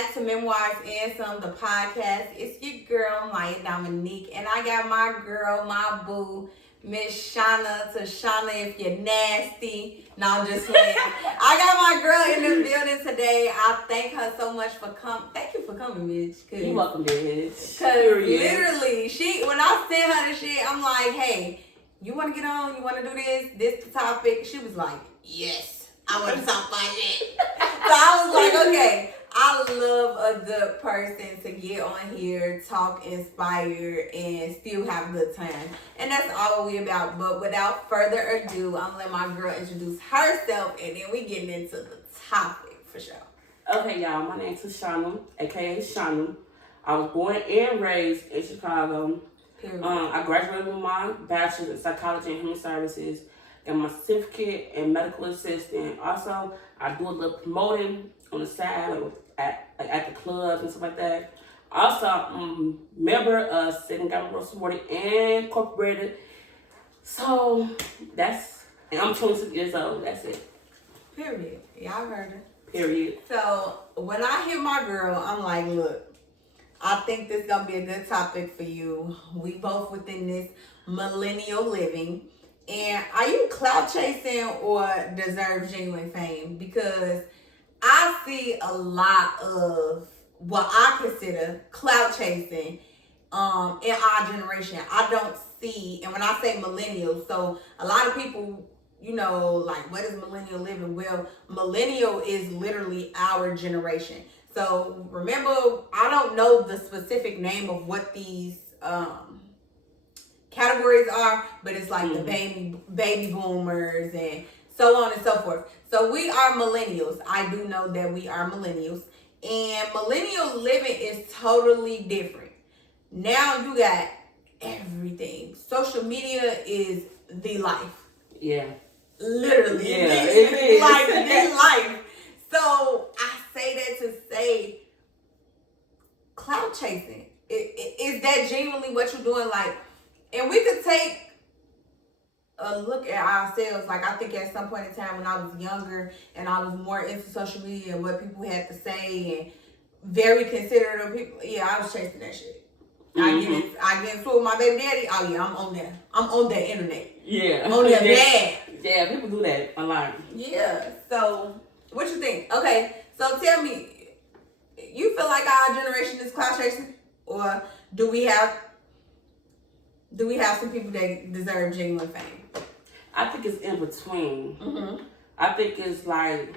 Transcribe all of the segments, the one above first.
back to Memoirs and Some, the podcast. It's your girl, Maya Dominique, and I got my girl, my boo, Miss Shauna. To Shauna, if you're nasty. No, I'm just playing. I got my girl in the building today. I thank her so much for coming. Thank you for coming, bitch. You're welcome, bitch. Because literally, when I sent her the shit, I'm like, hey, you want to get on? You want to do this? This the topic? She was like, yes, I want to talk about it. So I was like, okay, I love a good person to get on here, talk, inspire, and still have a good time. And that's all we about. But without further ado, I'm going to let my girl introduce herself, and then we getting into the topic for sure. Okay, y'all, my name's Shauna, a.k.a. Shauna. I was born and raised in Chicago. I graduated with my bachelor's in psychology and human services and my certificate in medical assistant. Also, I do a little promoting on the side, like at the clubs and stuff like that. Also, I'm a member of Second Government Sorority and Incorporated. So, and I'm 26 years old. That's it. Period. Y'all heard her. Period. So, when I hear my girl, I'm like, look, I think this is going to be a good topic for you. We both within this millennial living. And are you clout chasing or deserve genuine fame? Because I see a lot of what I consider clout chasing in our generation. I don't see, and when I say millennial, so a lot of people, like, what is millennial living? Well, millennial is literally our generation. So remember, I don't know the specific name of what these categories are, but it's like the baby boomers and so on and so forth. So we are millennials. I do know that we are millennials, and millennial living is totally different. Now you got everything. Social media is the life. Yeah. Literally. Yeah, it is. Like the life. So I say that to say, clout chasing. Is that genuinely what you're doing? Like, and we could take a look at ourselves. Like, I think at some point in time when I was younger and I was more into social media and what people had to say and very considerate of people, yeah, I was chasing that shit. I get into it with my baby daddy. Oh yeah, I'm on there. I'm on that internet. Yeah. On that bad. Yeah, people do that a lot. Yeah. So, what you think? Okay, so tell me, you feel like our generation is clout chasing, or do we have some people that deserve genuine fame? I think it's in between. Mm-hmm. I think it's like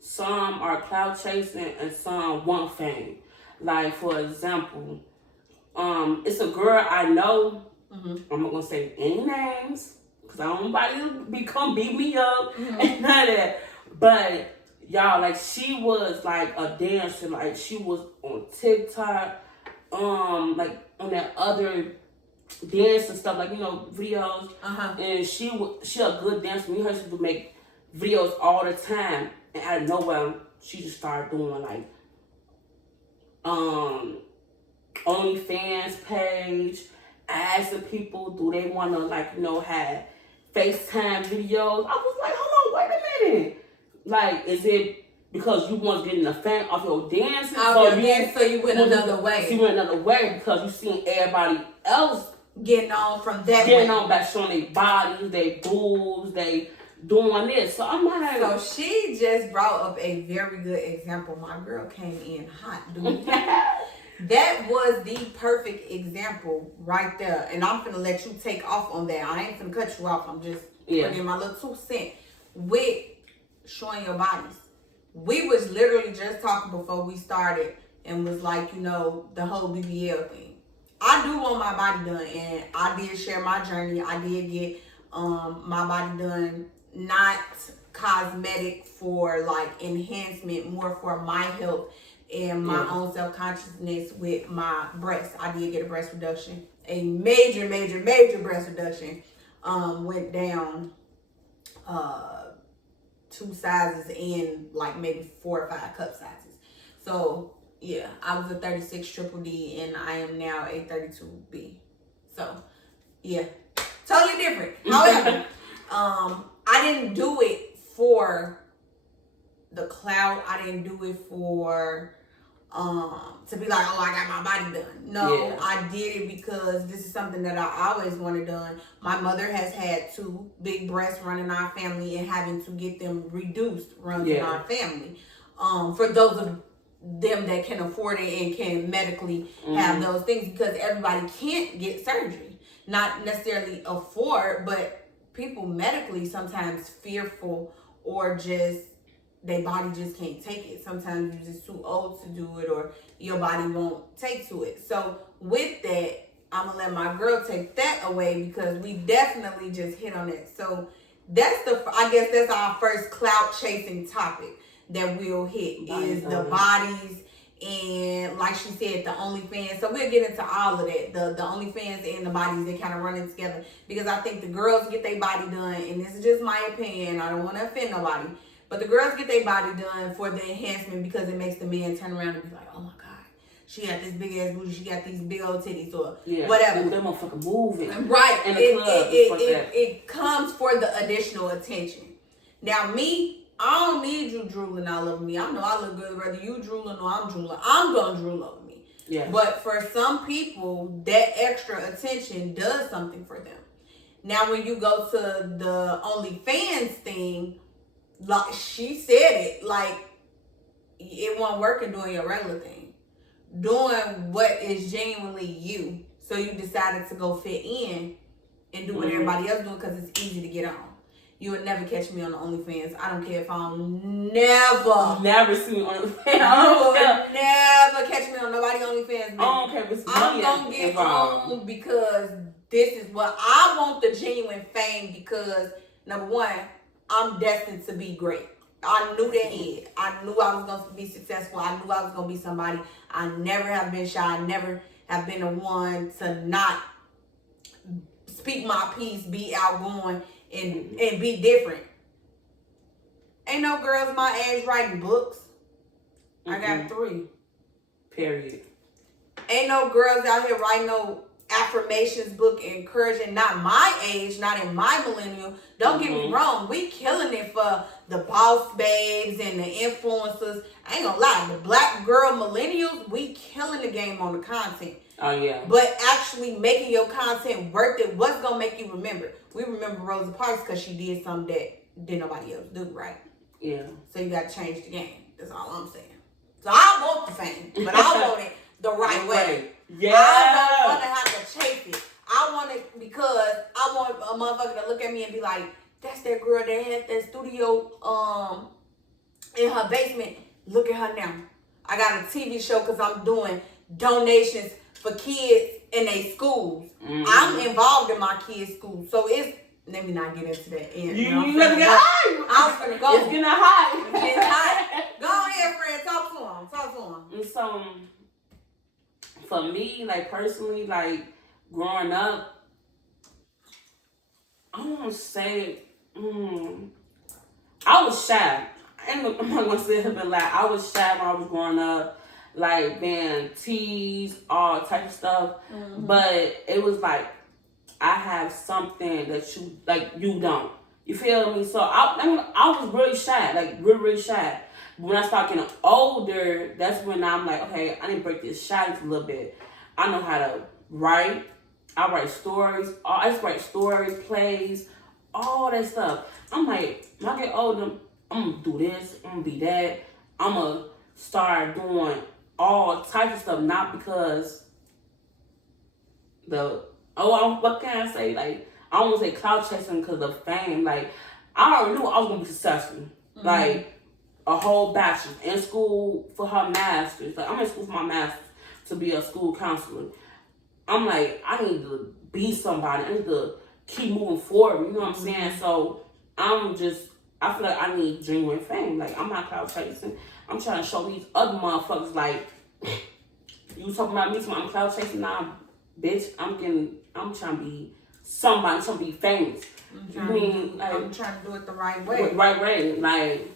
some are clout chasing and some want fame. Like, for example, it's a girl I know. Mm-hmm. I'm not gonna say any names because I don't want anybody to come beat me up and none of that. But y'all, like, she was like a dancer. Like, she was on TikTok, like on that other dance and stuff, like, videos. And she a good dancer. Me and her used to make videos all the time. And out of nowhere, she just started doing like OnlyFans page, asking people, do they want to, like, have FaceTime videos? I was like, hold on, wait a minute. Like, is it because you want to get in the fame off your dancing? So you went another way. So you went another way because you seen everybody else getting on from that getting way. on by showing their bodies, their boobs, they doing this. So I'm like, so she just brought up a very good example. My girl came in hot, dude. That was the perfect example right there. And I'm finna let you take off on that. I ain't finna cut you off. I'm just putting in my little 2 cents with showing your bodies. We was literally just talking before we started and was like, the whole BBL thing. I do want my body done, and I did share my journey. I did get my body done, not cosmetic for like enhancement, more for my health and my own self-consciousness with my breasts. I did get a breast reduction, a major breast reduction. Went down 2 sizes and like maybe 4 or 5 cup sizes. So yeah, I was a 36 triple D and I am now a 32B. So yeah, totally different. However, I didn't do it for the clout. I didn't do it for to be like, oh, I got my body done. No, I did it because this is something that I always wanted done. My mother has had 2 big breasts running our family, and having to get them reduced runs in our family. For those of them that can afford it and can medically have those things, because everybody can't get surgery. Not necessarily afford, but people medically sometimes fearful, or just their body just can't take it. Sometimes you're just too old to do it, or your body won't take to it. So with that, I'm gonna let my girl take that away, because we definitely just hit on it. So I guess that's our first clout chasing topic that we'll hit, is the bodies, and like she said, the OnlyFans. So we'll get into all of that, the OnlyFans and the bodies, they kind of running together, because I think the girls get their body done, and this is just my opinion, I don't want to offend nobody, but the girls get their body done for the enhancement, because it makes the men turn around and be like, oh my God, she got this big ass booty, she got these big old titties, or whatever. That motherfucker moving. Right. In the club. It comes for the additional attention. Now me, I don't need you drooling all over me. I know I look good whether you drooling or I'm drooling. I'm going to drool over me. Yeah. But for some people, that extra attention does something for them. Now, when you go to the OnlyFans thing, like she said it, like it won't work in doing your regular thing. Doing what is genuinely you. So you decided to go fit in and do what everybody else doing, because it's easy to get on. You would never catch me on the OnlyFans. I don't care if I'm never see me on OnlyFans. You would never catch me on nobody OnlyFans. I don't care if it's I'm gonna get on, because this is what I want, the genuine fame, because number one, I'm destined to be great. I knew that. I knew I was going to be successful. I knew I was going to be somebody. I never have been shy. I never have been the one to not speak my piece, be outgoing, and be different. Ain't no girls my age writing books. I got 3. Period. Ain't no girls out here writing no affirmations book, encouraging, not my age, not in my millennial. Don't get me wrong, we killing it for the boss babes and the influencers. I ain't gonna lie, the black girl millennials, we killing the game on the content. Oh yeah. But actually making your content worth it, what's gonna make you remember? We remember Rosa Parks because she did something that did nobody else do, right? Yeah. So you gotta change the game. That's all I'm saying. So I want the fame, but I want it the right way. Yeah. I don't want to have to chase it. I want it because I want a motherfucker to look at me and be like, that's that girl that had that studio in her basement. Look at her now. I got a TV show because I'm doing donations for kids in their schools. I'm involved in my kids' schools. So it's, let me not get into that. You gotta get high. I'm gonna go. It's getting hot. It's getting hot. Go ahead, friend. Talk to him. And so, for me, like personally, like growing up, I want to say, I was shy. I'm not gonna sit here and lie. I was shy when I was growing up, like being teased, all type of stuff. But it was like I have something that you don't. You feel me? So I was really shy, like really shy. When I start getting older, that's when I'm like, okay, I need to break this shyness a little bit. I know how to write. I write stories. I just write stories, plays, all that stuff. I'm like, when I get older, I'm going to do this. I'm going to be that. I'm going to start doing all types of stuff. Not because what can I say? Like, I don't want to say clout chasing because of fame. Like, I already knew I was going to be successful. Like, a whole bachelor's in school for her master's. Like, I'm in school for my master's to be a school counselor. I'm like, I need to be somebody. I need to keep moving forward. You know what I'm saying? So I feel like I need genuine fame. Like, I'm not clout chasing. I'm trying to show these other motherfuckers, like, you talking about me, I'm clout chasing now, bitch. I'm trying to be somebody. I'm trying to be famous. I'm trying to do it the right way. Right way. Like,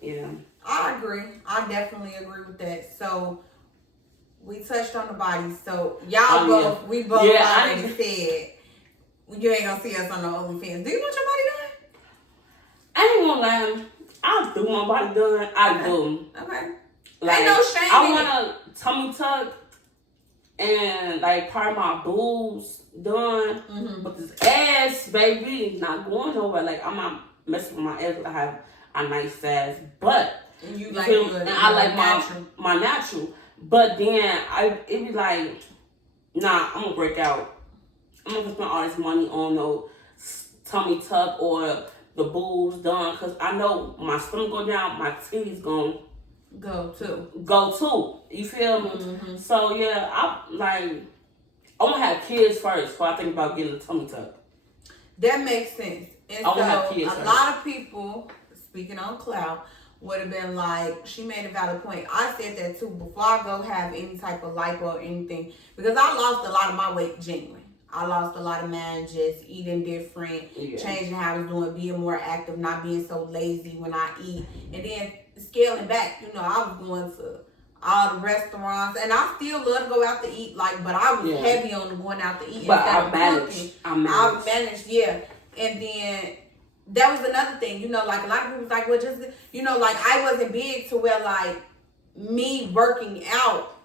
yeah. I agree. I definitely agree with that. So we touched on the body. So we both already said you ain't gonna see us on the OnlyFans. Do you want your body done? I ain't gonna lie. I do my body done. I do. Okay. Like, ain't no shame. I want a tummy tuck and like part of my boobs done, but this ass, baby, not going nowhere. Like I'm not messing with my ass, but I have a nice ass butt. And you like and I like my natural. But then it be like, nah, I'm gonna break out. I'm not gonna spend all this money on no tummy tuck or the boobs done, cause I know my stomach go down, my titties gonna go too. You feel me? So yeah, I wanna have kids first before I think about getting a tummy tuck. That makes sense. And I wanna have kids a lot of people, speaking on clout, would have been like, she made a valid point. I said that too before I go have any type of lipo or anything, because I lost a lot of my weight genuine. I lost a lot of man just eating different, changing how I was doing, being more active, not being so lazy when I eat, and then scaling back. You know, I was going to all the restaurants, and I still love to go out to eat, but I was heavy on the going out to eat. But I managed, yeah. And then that was another thing, you know, like a lot of people was like, well, just, you know, like I wasn't big to where like me working out,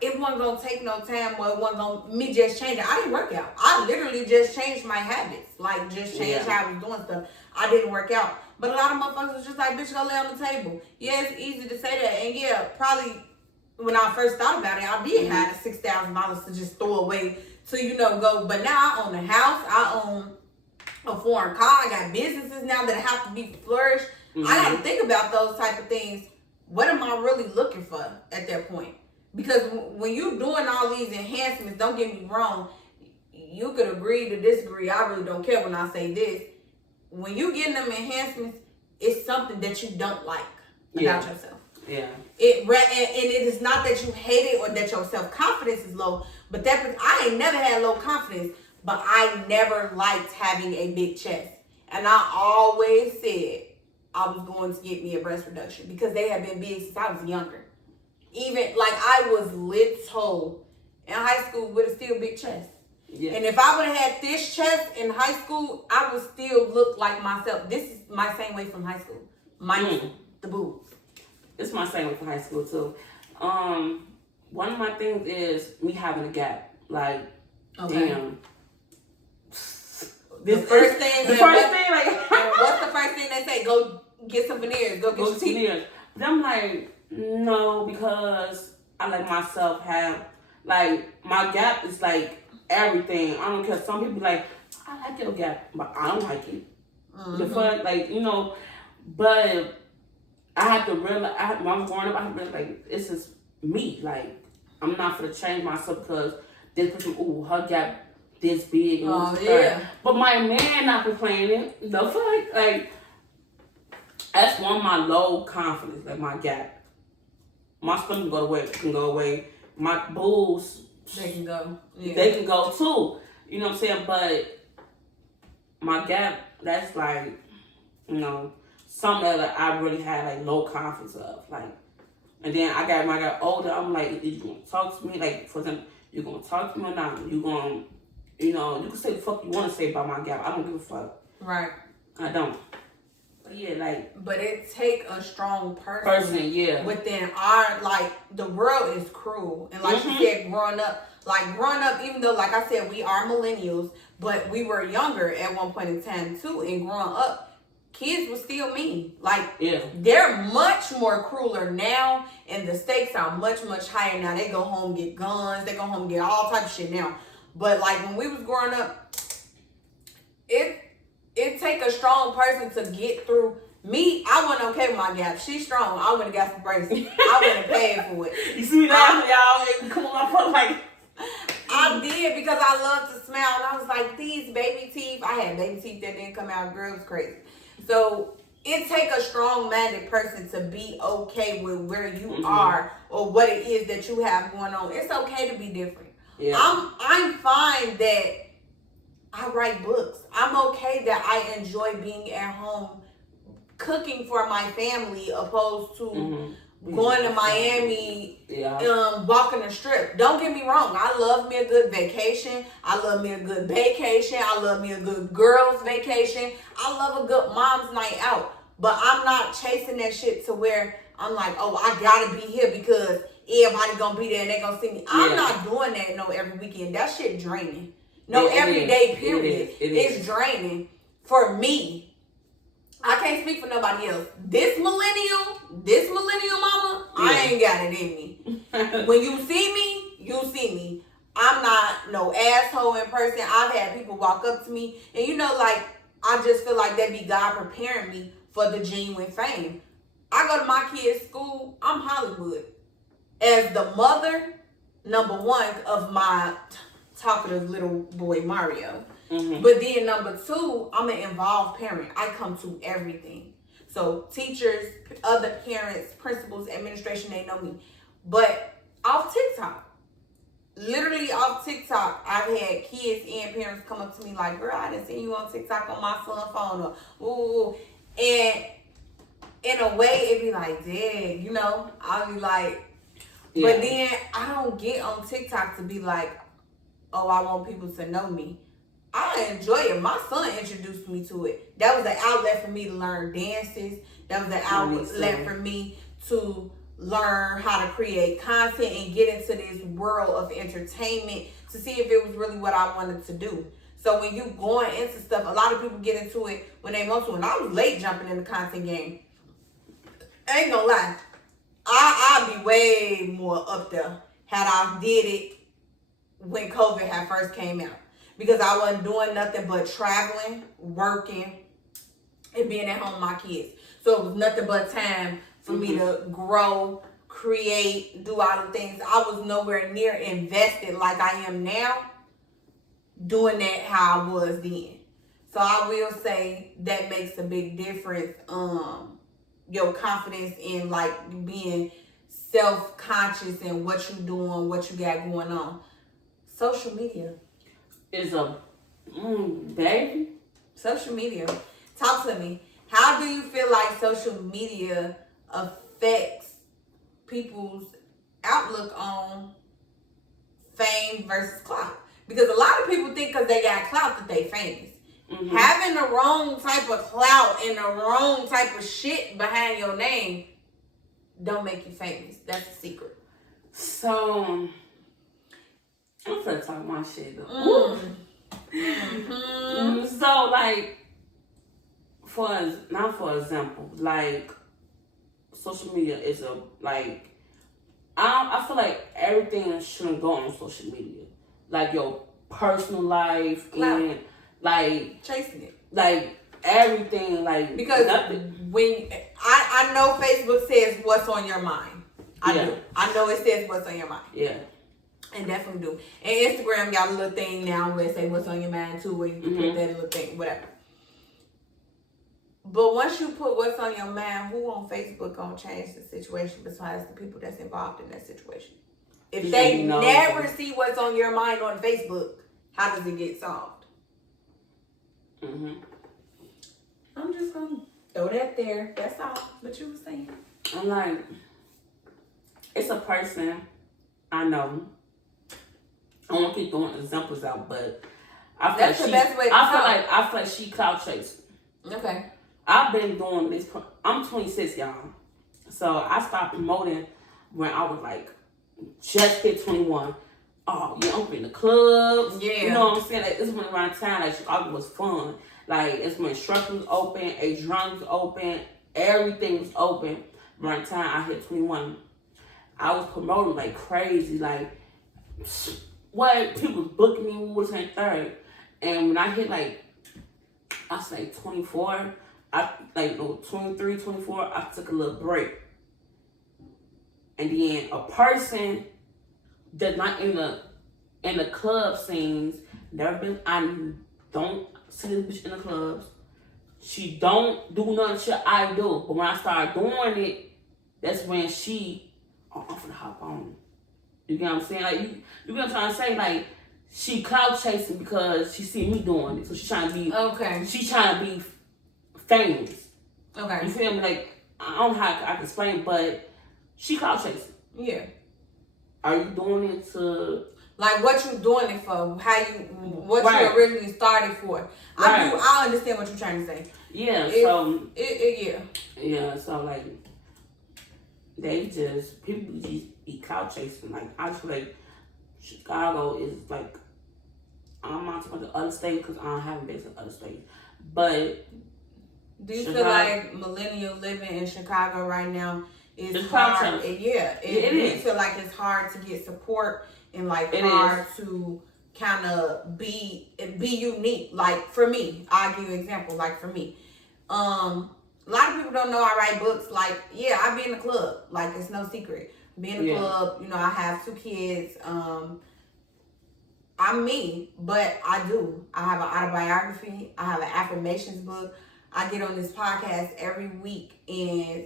it wasn't gonna take no time, or it wasn't gonna me just changing. I didn't work out. I literally just changed my habits, like just changed how I was doing stuff. I didn't work out. But a lot of motherfuckers was just like, bitch, go lay on the table. Yeah, it's easy to say that. And yeah, probably when I first thought about it, I did have the $6,000 to just throw away to, you know, go. But now I own a house. I own a foreign car. I got businesses now that have to be flourished. I got to think about those type of things. What am I really looking for at that point? Because when you're doing all these enhancements, don't get me wrong, you could agree to disagree. I really don't care when I say this. When you getting them enhancements, it's something that you don't like about yourself. Yeah. And it is not that you hate it or that your self-confidence is low, but I ain't never had low confidence, but I never liked having a big chest. And I always said I was going to get me a breast reduction because they have been big since I was younger. Even like I was little in high school with a still big chest. Yeah. And if I would have had this chest in high school, I would still look like myself. This is my same way from high school. Minus the boobs. It's my same way from high school too. One of my things is me having a gap. Like, damn. The first thing, what's the first thing they say? Go get some veneers. Go get some veneers. But I'm like, no, because I like myself have, like, my gap is like everything. I don't care. Some people like, I like your gap, but I don't like it. The fuck, like, you know, but I have to realize, when I was growing up, I had to realize, like, this is me. Like, I'm not going to change myself because this person, her gap this big. But my man not complaining. The fuck? Like, that's one of my low confidence, like my gap. My stomach can go away. My boobs, they can go. Yeah. They can go too. You know what I'm saying? But my gap, that's like, you know, something that I really had like low confidence of. Like, and then when I got older, I'm like, you gonna talk to me? Like, for example, you gonna talk to me or not? You gonna, you know, you can say the fuck you want to say about my gap. I don't give a fuck. Right. I don't. But yeah, like. But it take a strong person. Yeah. Within our, like, the world is cruel. And like you said, growing up, even though, like I said, we are millennials, but we were younger at one point in time too. And growing up, kids were still mean. Like, they're much more crueler now. And the stakes are much, much higher now. They go home, get guns. They go home, get all type of shit now. But like when we was growing up, it take a strong person to get through. Me, I wasn't okay with my gap. She's strong. I would have got some braces. I would have paid for it. You see me laughing, y'all? Come on, my like. I did because I love to smile. And I was like, these baby teeth. I had baby teeth that didn't come out. Girl, it was crazy. So it take a strong-minded person to be okay with where you are or what it is that you have going on. It's okay to be different. Yeah. I'm fine that I write books. I'm okay that I enjoy being at home cooking for my family opposed to going to Miami, walking the strip. Don't get me wrong. I love me a good vacation. I love me a good vacation. I love me a good girl's vacation. I love a good mom's night out. But I'm not chasing that shit to where I'm like, oh, I gotta be here because everybody gonna be there and they gonna see me. I'm not doing that every weekend. That shit draining. Every day period. It's draining for me. I can't speak for nobody else. This millennial mama, I ain't got it in me. When you see me, you see me. I'm not no asshole in person. I've had people walk up to me and I just feel like that be God preparing me for the genuine fame. I go to my kids' school, I'm Hollywood. As the mother, number one, of my talkative little boy Mario. Mm-hmm. But then number two, I'm an involved parent. I come to everything. So teachers, other parents, principals, administration, they know me. But off TikTok, literally off TikTok, I've had kids and parents come up to me like, girl, I didn't see you on TikTok on my son's phone. Or, ooh. And in a way, it'd be like, dang, I'll be like, but then I don't get on TikTok to be like, oh, I want people to know me. I enjoy it. My son introduced me to it. That was an outlet for me to learn dances. That was an outlet for me to learn how to create content and get into this world of entertainment to see if it was really what I wanted to do. So when you going into stuff, a lot of people get into it when they want to. And I was late jumping in the content game. I ain't gonna lie. I'd be way more up there had I did it when COVID had first came out. Because I wasn't doing nothing but traveling, working, and being at home with my kids. So it was nothing but time for me to grow, create, do all the things. I was nowhere near invested like I am now, doing that how I was then. So I will say that makes a big difference. Your confidence in being self-conscious and what you doing, what you got going on. Social media is a baby. Social media. Talk to me. How do you feel like social media affects people's outlook on fame versus clout? Because a lot of people think because they got clout that they famous. Mm-hmm. Having the wrong type of clout and the wrong type of shit behind your name don't make you famous. That's a secret. So I'm finna talk my shit though. So not for example, social media is I feel like everything shouldn't go on social media. Like your personal life and chasing it. Everything because when I know Facebook says what's on your mind. I do. I know it says what's on your mind. Yeah. And definitely do. And Instagram got a little thing now where it say what's on your mind too, where you can put that little thing, whatever. But once you put what's on your mind, who on Facebook gonna change the situation besides the people that's involved in that situation? If they never see what's on your mind on Facebook, how does it get solved? I'm just gonna throw that there. That's all. What you were saying. I'm it's a person I know. I won't keep throwing examples out, but I feel like she clout chasing. Okay. I've been doing this. I'm 26, y'all. So I started promoting when I was just hit 21. Oh, yeah, I'm in the clubs. Yeah. You know what I'm saying? This was around time. Chicago was fun. It's when instruction was open, drums was open, everything was open. Around time I hit 21. I was promoting like crazy. What people was booking me was in third. And when I hit I say 24, 23, 24, I took a little break. And then a person that's not in the club scenes, I don't see this bitch in the clubs. She don't do none of the shit I do. But when I started doing it, that's when I'm finna hop on. You get what I'm saying? You get what I'm trying to say? She clout chasing because she see me doing it. So she's trying to be She's trying to be famous. Okay. You feel me? I don't know how I can explain, but she clout chasing. Yeah. Are you doing it to what you doing it for? What you originally started for? I understand what you're trying to say. Yeah. Yeah. Yeah. So people just be clout chasing. Like, I just feel like Chicago is like, I'm not talking about the other states because I haven't been to other states. But do you feel like millennial living in Chicago right now is hard? Yeah, it is. Feel like it's hard to get support and like hard to kind of be unique. Like for me, I'll give you an example. Like for me, a lot of people don't know I write books. Like, yeah, I be in the club. Like, it's no secret. Be in the club. You know, I have 2 kids. I'm me, but I have an autobiography. I have an affirmations book. I get on this podcast every week and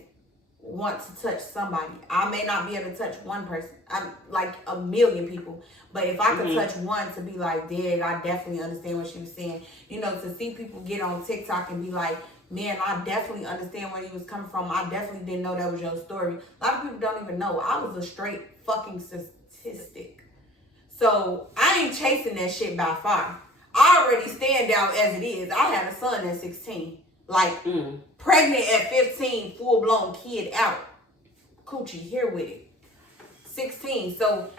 want to touch somebody. I may not be able to touch one person. I'm like a million people. But if I could touch one to be like, Dad, I definitely understand what she was saying. You know, to see people get on TikTok and be like, man, I definitely understand where he was coming from. I definitely didn't know that was your story. A lot of people don't even know. I was a straight fucking statistic. So I ain't chasing that shit by far. I already stand out as it is. I had a son at 16. Like, pregnant at 15, full-blown kid out. Coochie, here with it. 16. So,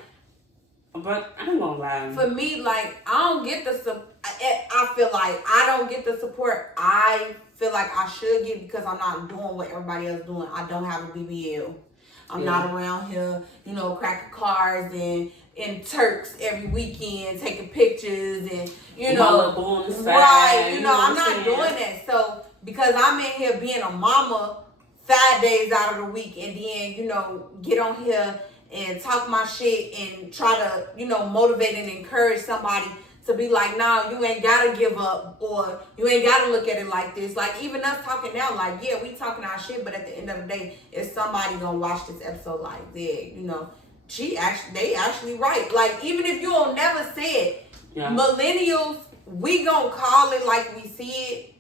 but I ain't gonna lie. For me, like, I don't get the support. I feel like I don't get the support I feel like I should get because I'm not doing what everybody else doing. I don't have a BBL. I'm not around here, you know, cracking cars and in Turks every weekend, taking pictures and, you know, right, you know, I'm not doing that. So, because I'm in here being a mama 5 days out of the week and then, you know, get on here and talk my shit and try to, you know, motivate and encourage somebody to be like, nah, you ain't gotta give up or you ain't gotta look at it like this. Like, even us talking now, like, yeah, we talking our shit, but at the end of the day, is somebody gonna watch this episode like, yeah, you know, they actually right. Like, even if you don't never say it, millennials, we gonna call it like we see it,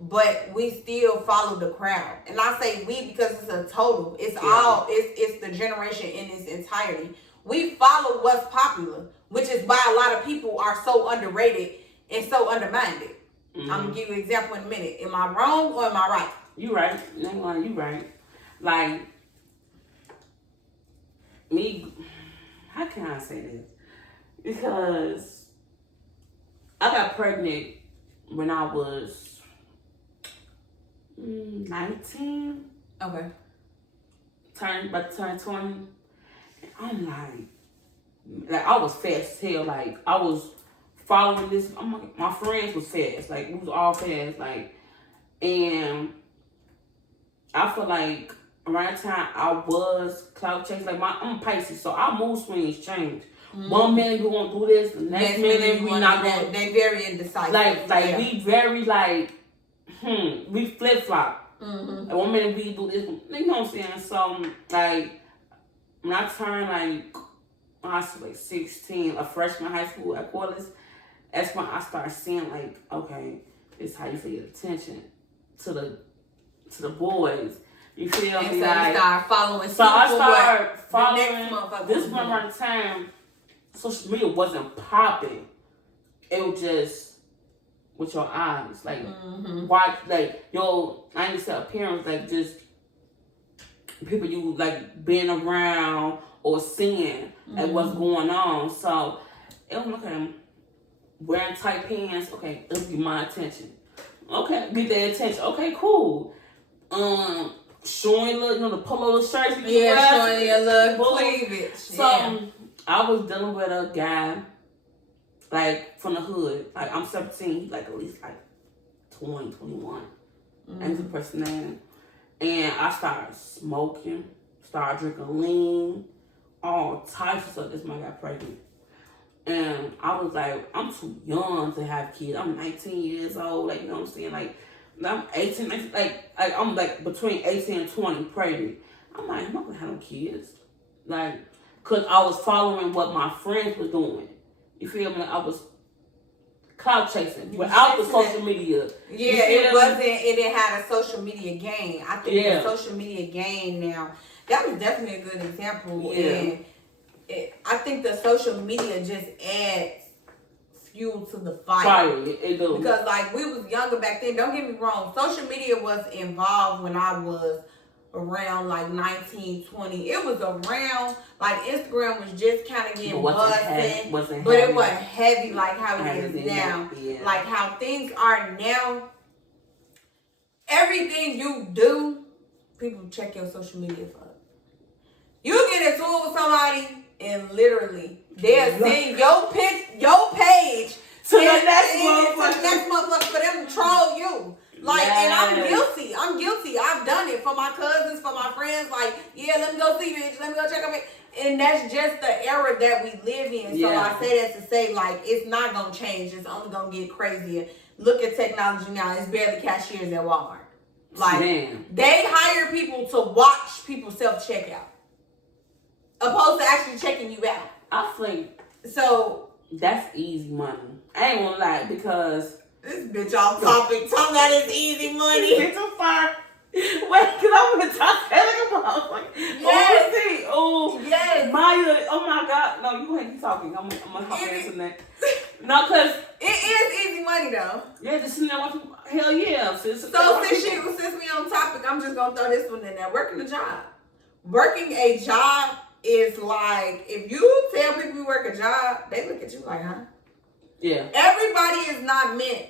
but we still follow the crowd. And I say we because it's a total. It's the generation in its entirety. We follow what's popular, which is why a lot of people are so underrated and so undermined. I'm gonna give you an example in a minute. Am I wrong or am I right? You right. You right. Like, me, how can I say this? Because I got pregnant when I was 19. Okay. About to turn 20. I'm like I was fast as hell. Like, I was following this. I'm like, my friends was fast. Like, we was all fast. Like, and I feel like around the time I was clout chasing, like I'm Pisces, so our mood swings change. One minute we gonna do this, the next minute we not gonna. They very indecisive. Like we very like, we flip flop. Like, one minute we do this, you know what I'm saying? So like, when I turned like, I was like 16, a freshman in high school at Corliss, that's when I started seeing like, okay, this is how you feel your attention to the boys. You feel me? So like, you start following. So I started following. This one around the time social media wasn't popping. It was just with your eyes, like watch, like your, I ain't say appearance, like just people you like being around or seeing like what's going on. So it was okay. Wearing tight pants, okay, let's get my attention. Okay, get their attention. Okay, cool. Showing little, you know, the polo shirts. Showing your little cleavage. So I was dealing with a guy, like from the hood. Like, I'm 17, he's like at least like 20, 21. And he's a person name. And I started smoking, started drinking lean, all types of stuff. This man got pregnant. And I was like, I'm too young to have kids. I'm 19 years old. Like, you know what I'm saying? Like, I'm 18, 19, like I'm like between 18 and 20 pregnant. I'm like, I'm not gonna have no kids. Like, cause I was following what my friends were doing. You feel me? Like, I was clout chasing without the social media. Yeah, it didn't have a social media game. I think the social media game now, that was definitely a good example. Yeah. And I think the social media just adds fuel to the fire. It do. Because like we was younger back then, don't get me wrong, social media was involved when I was around like 1920. It was around, like Instagram was just kind of getting buzzing, but it wasn't heavy like how it is now. Yeah. Like how things are now, everything you do, people check your social media for. You get into it with somebody and literally they'll send your page to the next motherfucker for them to troll you. Like, and I'm guilty. I've done it for my cousins, for my friends. Like, yeah, let me go see bitch. Let me go check on it. And that's just the era that we live in. So I say that to say, like, it's not going to change. It's only going to get crazier. Look at technology now. It's barely cashiers at Walmart. Like, they hire people to watch people self-checkout, opposed to actually checking you out. I think so. That's easy money. I ain't gonna lie, because this bitch off topic. Talking about it's easy money. Bitch on fire. Wait, because I want to talk like a motherfucker. Yes. Oh, yes. Maya, oh my God. No, you go ahead and keep talking. I'm going to hop into that. No, because it is easy money, though. Yeah, just sitting there watching. Hell yeah. Since we on topic, I'm just going to throw this one in there. Working a job. Working a job is like, if you tell people you work a job, they look at you like, huh? Yeah. Everybody is not meant.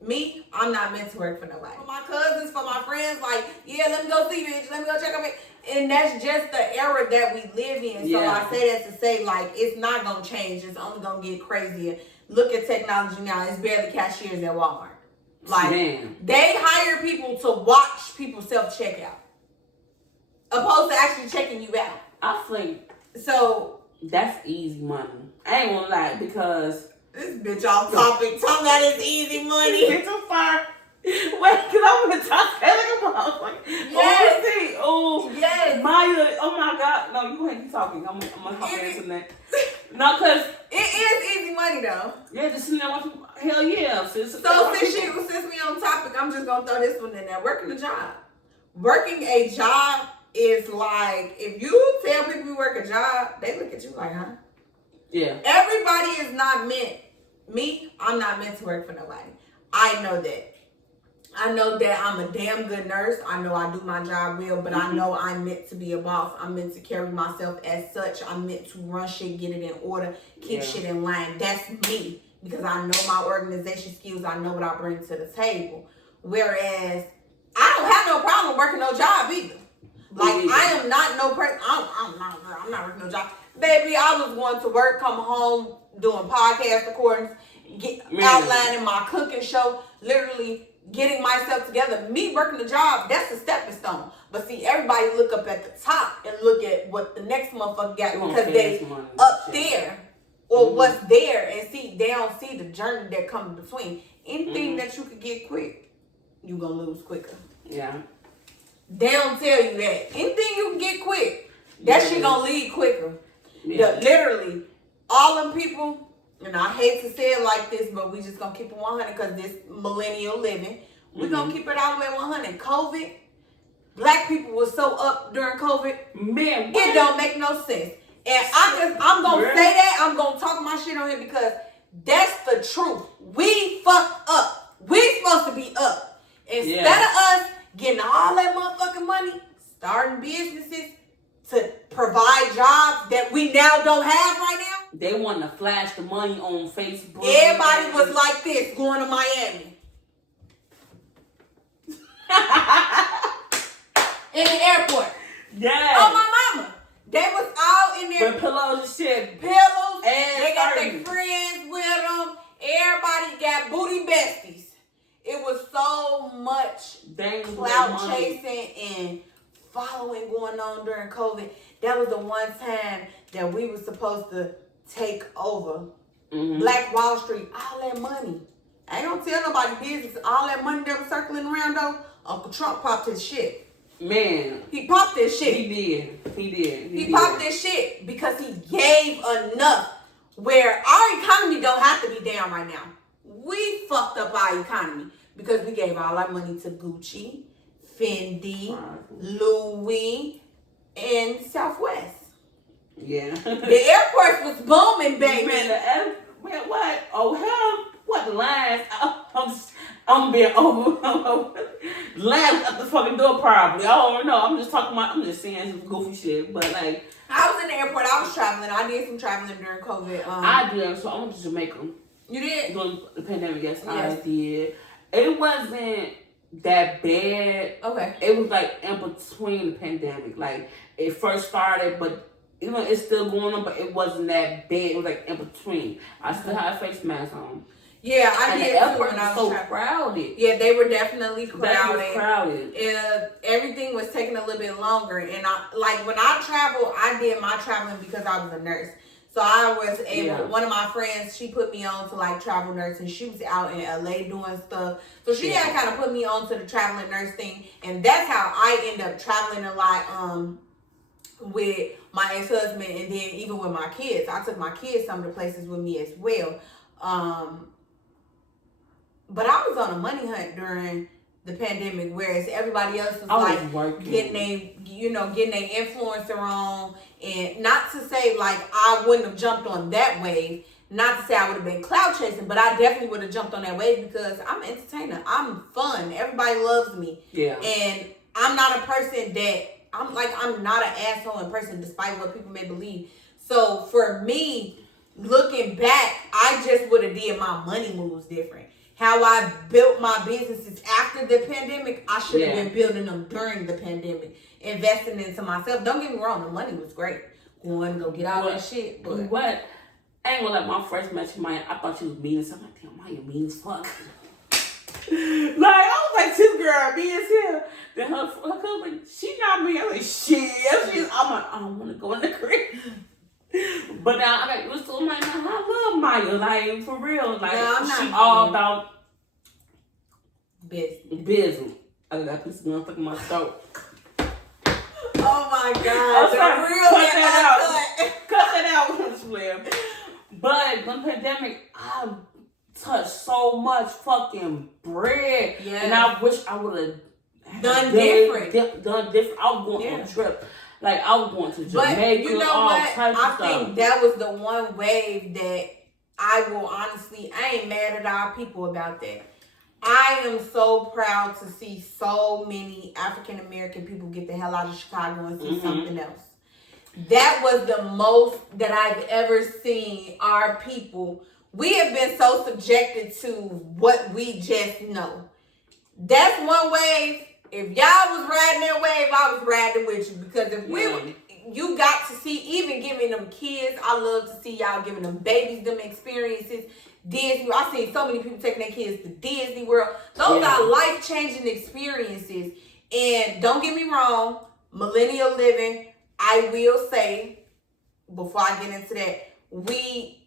Me, I'm not meant to work for nobody. For my cousins, for my friends, like, yeah, let me go see bitch, let me go check on it. And that's just the era that we live in. So I say that to say, like, it's not going to change. It's only going to get crazier. Look at technology now. It's barely cashiers at Walmart. Like, they hire people to watch people self-checkout, opposed to actually checking you out. I think so. That's easy money. I ain't gonna lie, because this bitch off topic. Talking about it's easy money. Bitch on fire. Wait, because I want to talk like a motherfucker. Yes. Oh, yes. Maya, oh my God. No, you go ahead and keep talking. I'm going to hop into that. No, because it is easy money, though. Yeah, just sitting there watching. Hell yeah. Since we on topic, I'm just going to throw this one in there. Working a job. Working a job is like, if you tell people you work a job, they look at you like, huh? Yeah. Everybody is not meant. Me, I'm not meant to work for nobody. I know that. I know that I'm a damn good nurse. I know I do my job well, but I know I'm meant to be a boss. I'm meant to carry myself as such. I'm meant to run shit, get it in order, keep shit in line. That's me, because I know my organization skills. I know what I bring to the table. Whereas I don't have no problem working no job either. Like, I am not no person. I'm not working no job. Baby, I was going to work, come home, doing podcast recordings, outlining my cooking show, literally getting myself together. Me working the job, that's a stepping stone. But see, everybody look up at the top and look at what the next motherfucker got, because they up there or what's there, and see, they don't see the journey that comes between. Anything that you could get quick, you gonna lose quicker. Yeah. They don't tell you that. Anything you can get quick, that shit gonna lead quicker. Yeah. Literally, all them people, and I hate to say it like this, but we just gonna keep it 100 because this millennial living. We gonna keep it all the way 100. COVID, black people was so up during COVID. Man, it don't make no sense. And I'm gonna say that. I'm gonna talk my shit on here because that's the truth. We fucked up. We supposed to be up. Instead of us getting all that motherfucking money, starting businesses to provide jobs that we now don't have right now. They want to flash the money on Facebook. Everybody was like this going to Miami. In the airport. Yeah. Oh, my mama. They was all in there. With pillows and shit. Pillows. And they got their friends with them. Everybody got booty besties. It was so much clout chasing and following going on during COVID. That was the one time that we were supposed to take over Black Wall Street. All that money. I ain't gonna tell nobody business. All that money that was circling around though, Uncle Trump popped his shit. Man. He popped this shit. He did. He popped this shit because he gave enough where our economy don't have to be down right now. We fucked up our economy because we gave all our money to Gucci, Fendi, Louis, and Southwest. Yeah. The airports was booming, baby. Man, what? Oh, hell. What lines? I'm being over laughed at the fucking door probably. I don't know. I'm just saying some goofy shit. But like I was in the airport, I was traveling. I did some traveling during COVID. I did, so I went to Jamaica. You did? During the pandemic, yes. I did. It wasn't that bad. Okay. It was like in between the pandemic. Like it first started, but it's still going on, but it wasn't that bad. It was like in between. I still had a face mask on. Yeah, I did. The airport was so crowded. Yeah, they were definitely crowded. That was crowded. Everything was taking a little bit longer, and when I traveled, I did my traveling because I was a nurse. So I was able. Yeah. One of my friends, she put me on to like travel nurse, and she was out in LA doing stuff. So she had kind of put me on to the traveling nurse thing, and that's how I end up traveling a lot. With my ex-husband, and then even with my kids, I took my kids some of the places with me as well. But I was on a money hunt during the pandemic, whereas everybody else was getting their influencer on. And not to say like I wouldn't have jumped on that wave, not to say I would have been clout chasing, but I definitely would have jumped on that wave because I'm an entertainer. I'm fun. Everybody loves me. Yeah. And I'm not a person that I'm not an asshole in person, despite what people may believe. So for me, looking back, I just would have did my money moves different. How I built my businesses after the pandemic, I should have been building them during the pandemic, investing into myself. Don't get me wrong, the money was great. Go get all that shit. But what? I ain't gonna let my first match Maya. I thought she was mean as something. I'm like, damn, Maya mean as fuck. Like I was like, this girl mean as hell. Then her cousin like, she not me. I'm like, shit. I'm like, I don't want to go in the crib. But now I was so like, I love Maya, like for real, like she all about business. I got this gun stuck in my throat. Oh my god! Cut that out, But the pandemic, I touched so much fucking bread, and I wish I would have done different. I was going on a trip. Like, I was going to Jamaica, but you know all what? types of stuff. I think that was the one wave that I will honestly, I ain't mad at our people about that. I am so proud to see so many African-American people get the hell out of Chicago and see something else. That was the most that I've ever seen our people. We have been so subjected to what we just know. That's one wave. If y'all was riding that wave, I was riding with you. Because if you got to see, even giving them kids, I love to see y'all giving them babies, them experiences. Disney, I seen so many people taking their kids to Disney World. Those are life-changing experiences. And don't get me wrong, millennial living, I will say, before I get into that, we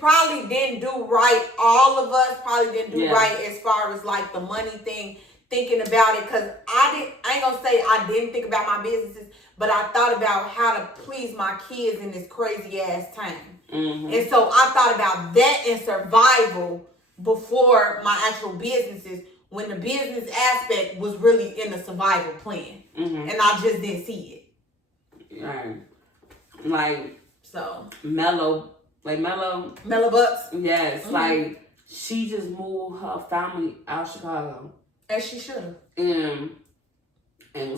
probably didn't do right. All of us probably didn't do right as far as like the money thing, thinking about it. Because I ain't gonna say I didn't think about my businesses, but I thought about how to please my kids in this crazy ass time. And so I thought about that in survival before my actual businesses, when the business aspect was really in the survival plan. And I just didn't see it. Right. Like, so Mellow Bucks. Yes, like she just moved her family out of Chicago. As she should have. And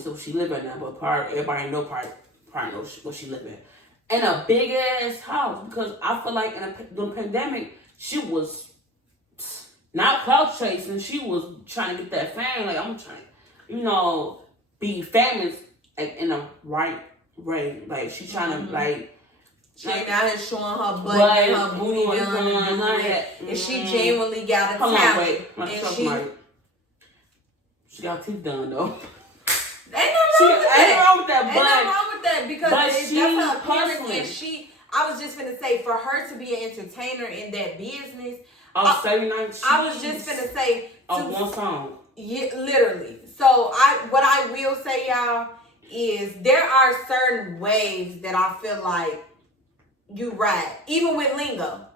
so she live in now, but everybody know what she live in. In a big ass house, because I feel like in the pandemic, she was not clout chasing. She was trying to get that fame. Like, I'm trying, be famous in the right way. Like, she trying to, like, she ain't out here showing her butt and her booty done. And she genuinely got a talent. She got teeth done, though. Ain't nothing wrong with that. Ain't nothing wrong with that because that's her appearance. And I was just finna say, for her to be an entertainer in that business. I was just finna say. One song. Yeah, literally. So what I will say, y'all, is there are certain waves that I feel like you ride. Even with lingo.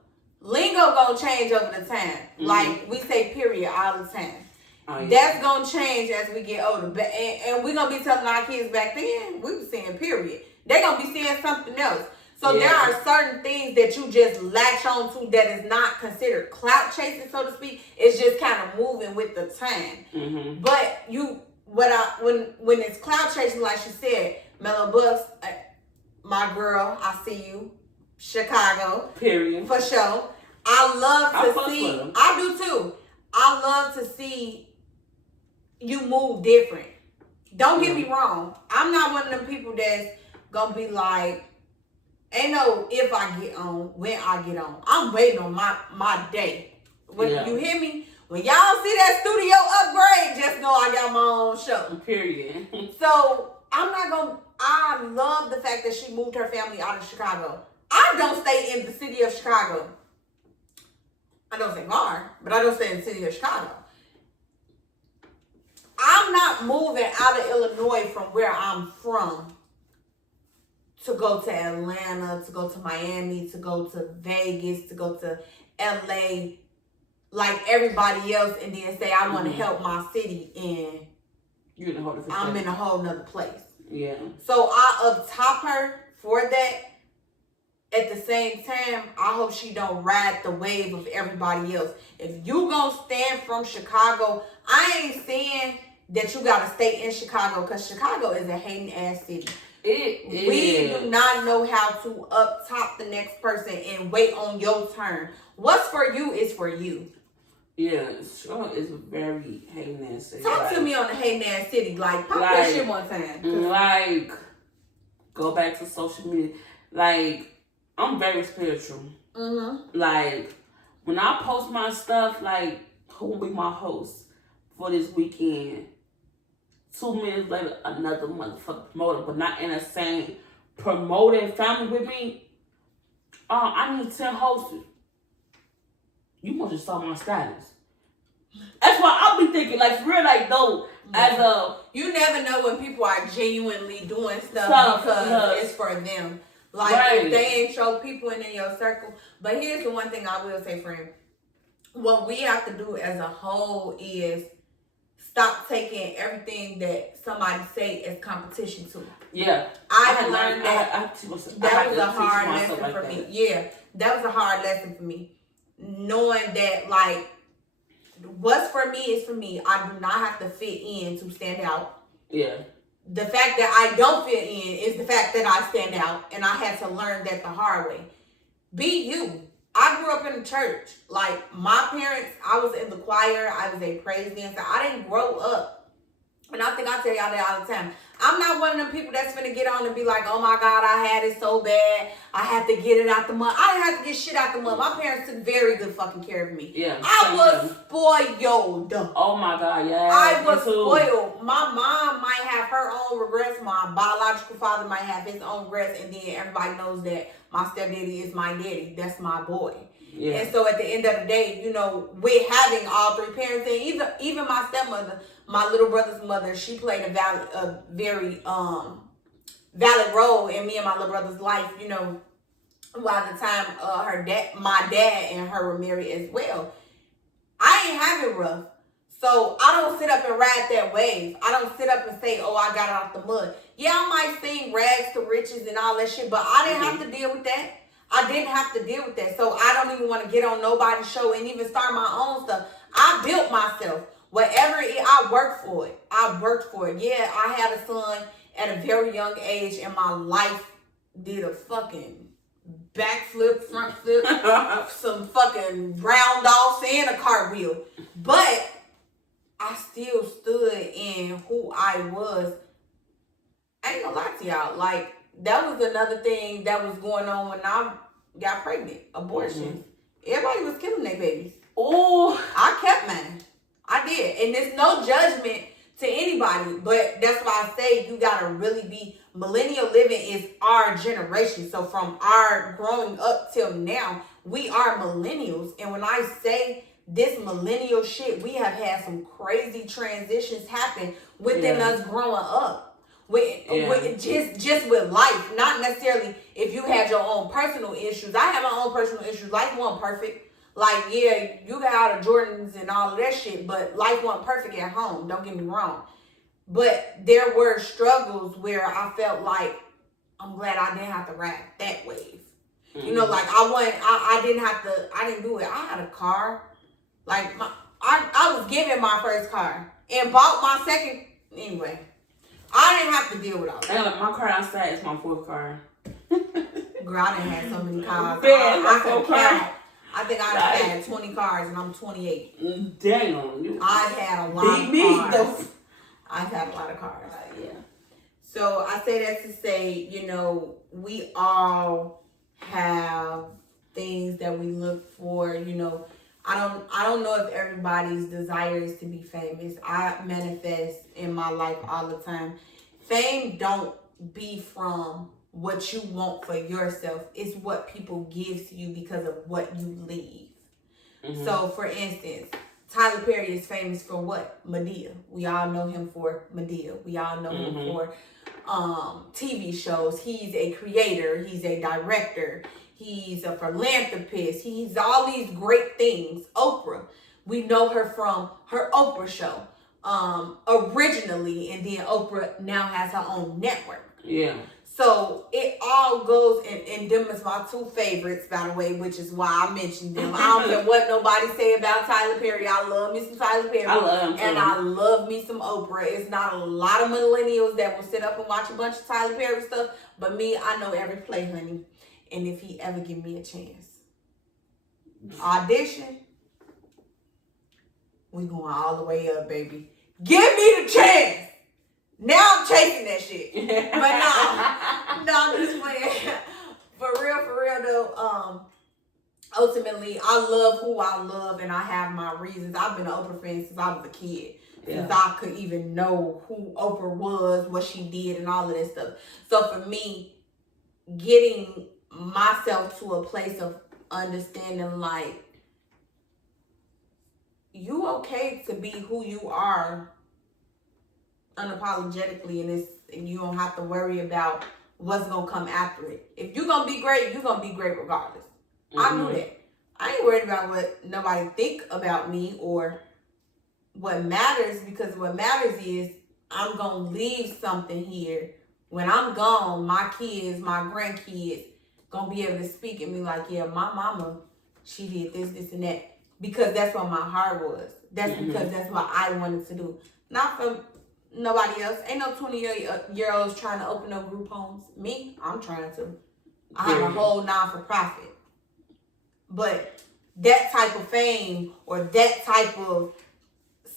Lingo gonna change over the time. Like we say period all the time. Oh, yeah. That's gonna change as we get older. And we're gonna be telling our kids back then, we were saying period. They're gonna be saying something else. So there are certain things that you just latch on to that is not considered clout chasing, so to speak. It's just kind of moving with the time. Mm-hmm. But when it's clout chasing, like she said, Mellow Bucks, my girl, I see you, Chicago, period, for sure. I love to see. I do too. I love to see you move different. Don't get me wrong. I'm not one of them people that's gonna be like, ain't no if I get on, when I get on. I'm waiting on my day. When you hear me? When y'all see that studio upgrade, just know I got my own show. Period. So I love the fact that she moved her family out of Chicago. I don't stay in the city of Chicago. I don't stay far, but I don't stay in the city of Chicago. I'm not moving out of Illinois from where I'm from to go to Atlanta, to go to Miami, to go to Vegas, to go to LA, like everybody else, and then say I want to help my city, and I'm in a whole nother place. Yeah. So I up top her for that. At the same time, I hope she don't ride the wave of everybody else. If you gonna stand from Chicago, I ain't saying that you gotta stay in Chicago, because Chicago is a hating ass city. We do not know how to up top the next person and wait on your turn. What's for you is for you. Yeah, sure, it's very hating ass city. Talk to me on the hating ass city. Like, pop that shit one time. Like, go back to social media. Like, I'm very spiritual. Mm-hmm. Like, when I post my stuff, like, who will be my host for this weekend? 2 minutes later, another motherfucker promoter, but not in the same promoting family with me. I need 10 hosts. You must have saw my status. That's why I'll be thinking, like, for real, like, though, as a... You never know when people are genuinely doing stuff because it's for them. Like, if they ain't show people in your circle. But here's the one thing I will say, friend. What we have to do as a whole is stop taking everything that somebody say as competition to. Yeah. I learned that was a hard lesson for me. Yeah, that was a hard lesson for me. Knowing that, like, what's for me is for me. I do not have to fit in to stand out. Yeah. The fact that I don't fit in is the fact that I stand out, and I had to learn that the hard way. Be you. I grew up in the church. Like, my parents, I was in the choir. I was a praise dancer. I didn't grow up. And I think I tell y'all that all the time. I'm not one of them people that's finna get on and be like, oh my God, I had it so bad. I had to get it out the mud. I didn't have to get shit out the mud. My parents took very good fucking care of me. Yeah. I was spoiled. Oh my God, yeah. I was spoiled. My mom might have her own regrets. My biological father might have his own regrets. And then everybody knows that my stepdaddy is my daddy. That's my boy. Yeah. And so at the end of the day, you know, with having all three parents, and even my stepmother, my little brother's mother, she played a very valid role in me and my little brother's life, you know, by the time my dad and her were married as well. I ain't have it rough. So I don't sit up and ride that wave. I don't sit up and say, oh, I got it off the mud. Yeah, I might sing rags to riches and all that shit, but I didn't have to deal with that. I didn't have to deal with that. So I don't even want to get on nobody's show and even start my own stuff. I built myself. Whatever I worked for it. I worked for it. Yeah, I had a son at a very young age, and my life did a fucking backflip, front flip, some fucking round offs, and a cartwheel. But I still stood in who I was. I ain't gonna lie to y'all. Like, that was another thing that was going on when I got pregnant. Abortion. Mm-hmm. Everybody was killing their babies. Oh, I kept mine. I did. And there's no judgment to anybody. But that's why I say you gotta really be. Millennial living is our generation. So from our growing up till now, we are millennials. And when I say this millennial shit, we have had some crazy transitions happen within us growing up. With just with life, not necessarily if you had your own personal issues. I have my own personal issues. Life wasn't perfect. Like, yeah, you got out of Jordans and all of that shit, but life wasn't perfect at home. Don't get me wrong. But there were struggles where I felt like I'm glad I didn't have to ride that wave. You know, like I didn't do it. I had a car. Like I was given my first car and bought my second anyway. I didn't have to deal with all that. And my car outside is my fourth car. Girl, I done had so many cars. I think I had 20 cars and I'm 28. Damn. I've had a lot of cars. I've had a lot of cars. Yeah. So I say that to say, you know, we all have things that we look for. You know, I don't know if everybody's desire is to be famous. I manifest in my life all the time. Fame don't be from what you want for yourself. It's what people give to you because of what you leave. Mm-hmm. So for instance, Tyler Perry is famous for what? Medea. We all know him for Medea. We all know him for TV shows. He's a creator. He's a director. He's a philanthropist. He's all these great things. Oprah. We know her from her Oprah show originally, and then Oprah now has her own network. Yeah. So it all goes, and them is my two favorites, by the way, which is why I mentioned them. I don't care what nobody say about Tyler Perry. I love me some Tyler Perry. I love him too. And I love me some Oprah. It's not a lot of millennials that will sit up and watch a bunch of Tyler Perry stuff, but me, I know every play, honey. And if he ever give me a chance, audition, we going all the way up, baby. Give me the chance. Now I'm chasing that shit. But no, I'm just playing. For real though, ultimately, I love who I love and I have my reasons. I've been an Oprah fan since I was a kid. Since I could even know who Oprah was, what she did, and all of that stuff. So for me, getting myself to a place of understanding, like, you okay to be who you are unapologetically, and you don't have to worry about what's gonna come after it. If you're gonna be great, you're gonna be great regardless. I knew that. I ain't worried about what nobody think about me or what matters, because what matters is I'm gonna leave something here. When I'm gone, my kids, my grandkids gonna be able to speak and be like, yeah, my mama, she did this and that, because that's what my heart was. That's because that's what I wanted to do. Not for nobody else. Ain't no 20-year-olds trying to open up group homes. Me, I'm trying to. I have a whole non-for-profit. But that type of fame or that type of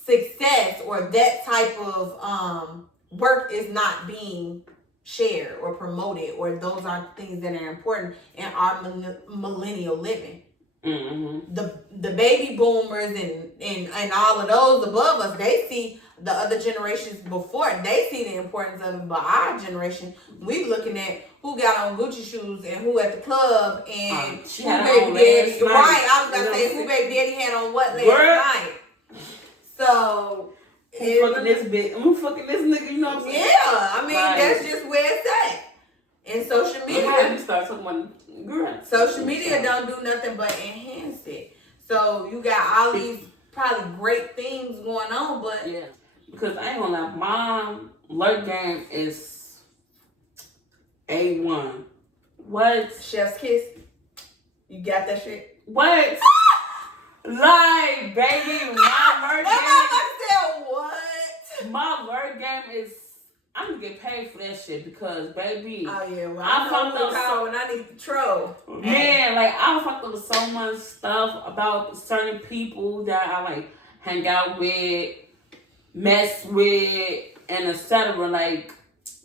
success or that type of work is not being shared or promoted, or those aren't things that are important in our millennial living. The baby boomers and all of those above us, they see the other generations before, they see the importance of it. But our generation, we looking at who got on Gucci shoes and who at the club and who baby daddy. Right, I was gonna say who baby daddy had on what last night. So who fucking this bitch? Who fucking this nigga? You know what I'm saying? Yeah, I mean that's just where it's at. And social media, start talking about girl. Social media don't do nothing but enhance it. So you got all these probably great things going on, but yeah. Because I ain't gonna lie, my lurk game is A1. What? Chef's kiss. You got that shit? What? Like, baby, my lurk game. I said what? My lurk game is, I'm gonna get paid for that shit because, baby. Oh yeah, well I fucked up when I need to troll. Man, like I fucked up with so much stuff about certain people that I like hang out with, mess with, and etc. Like,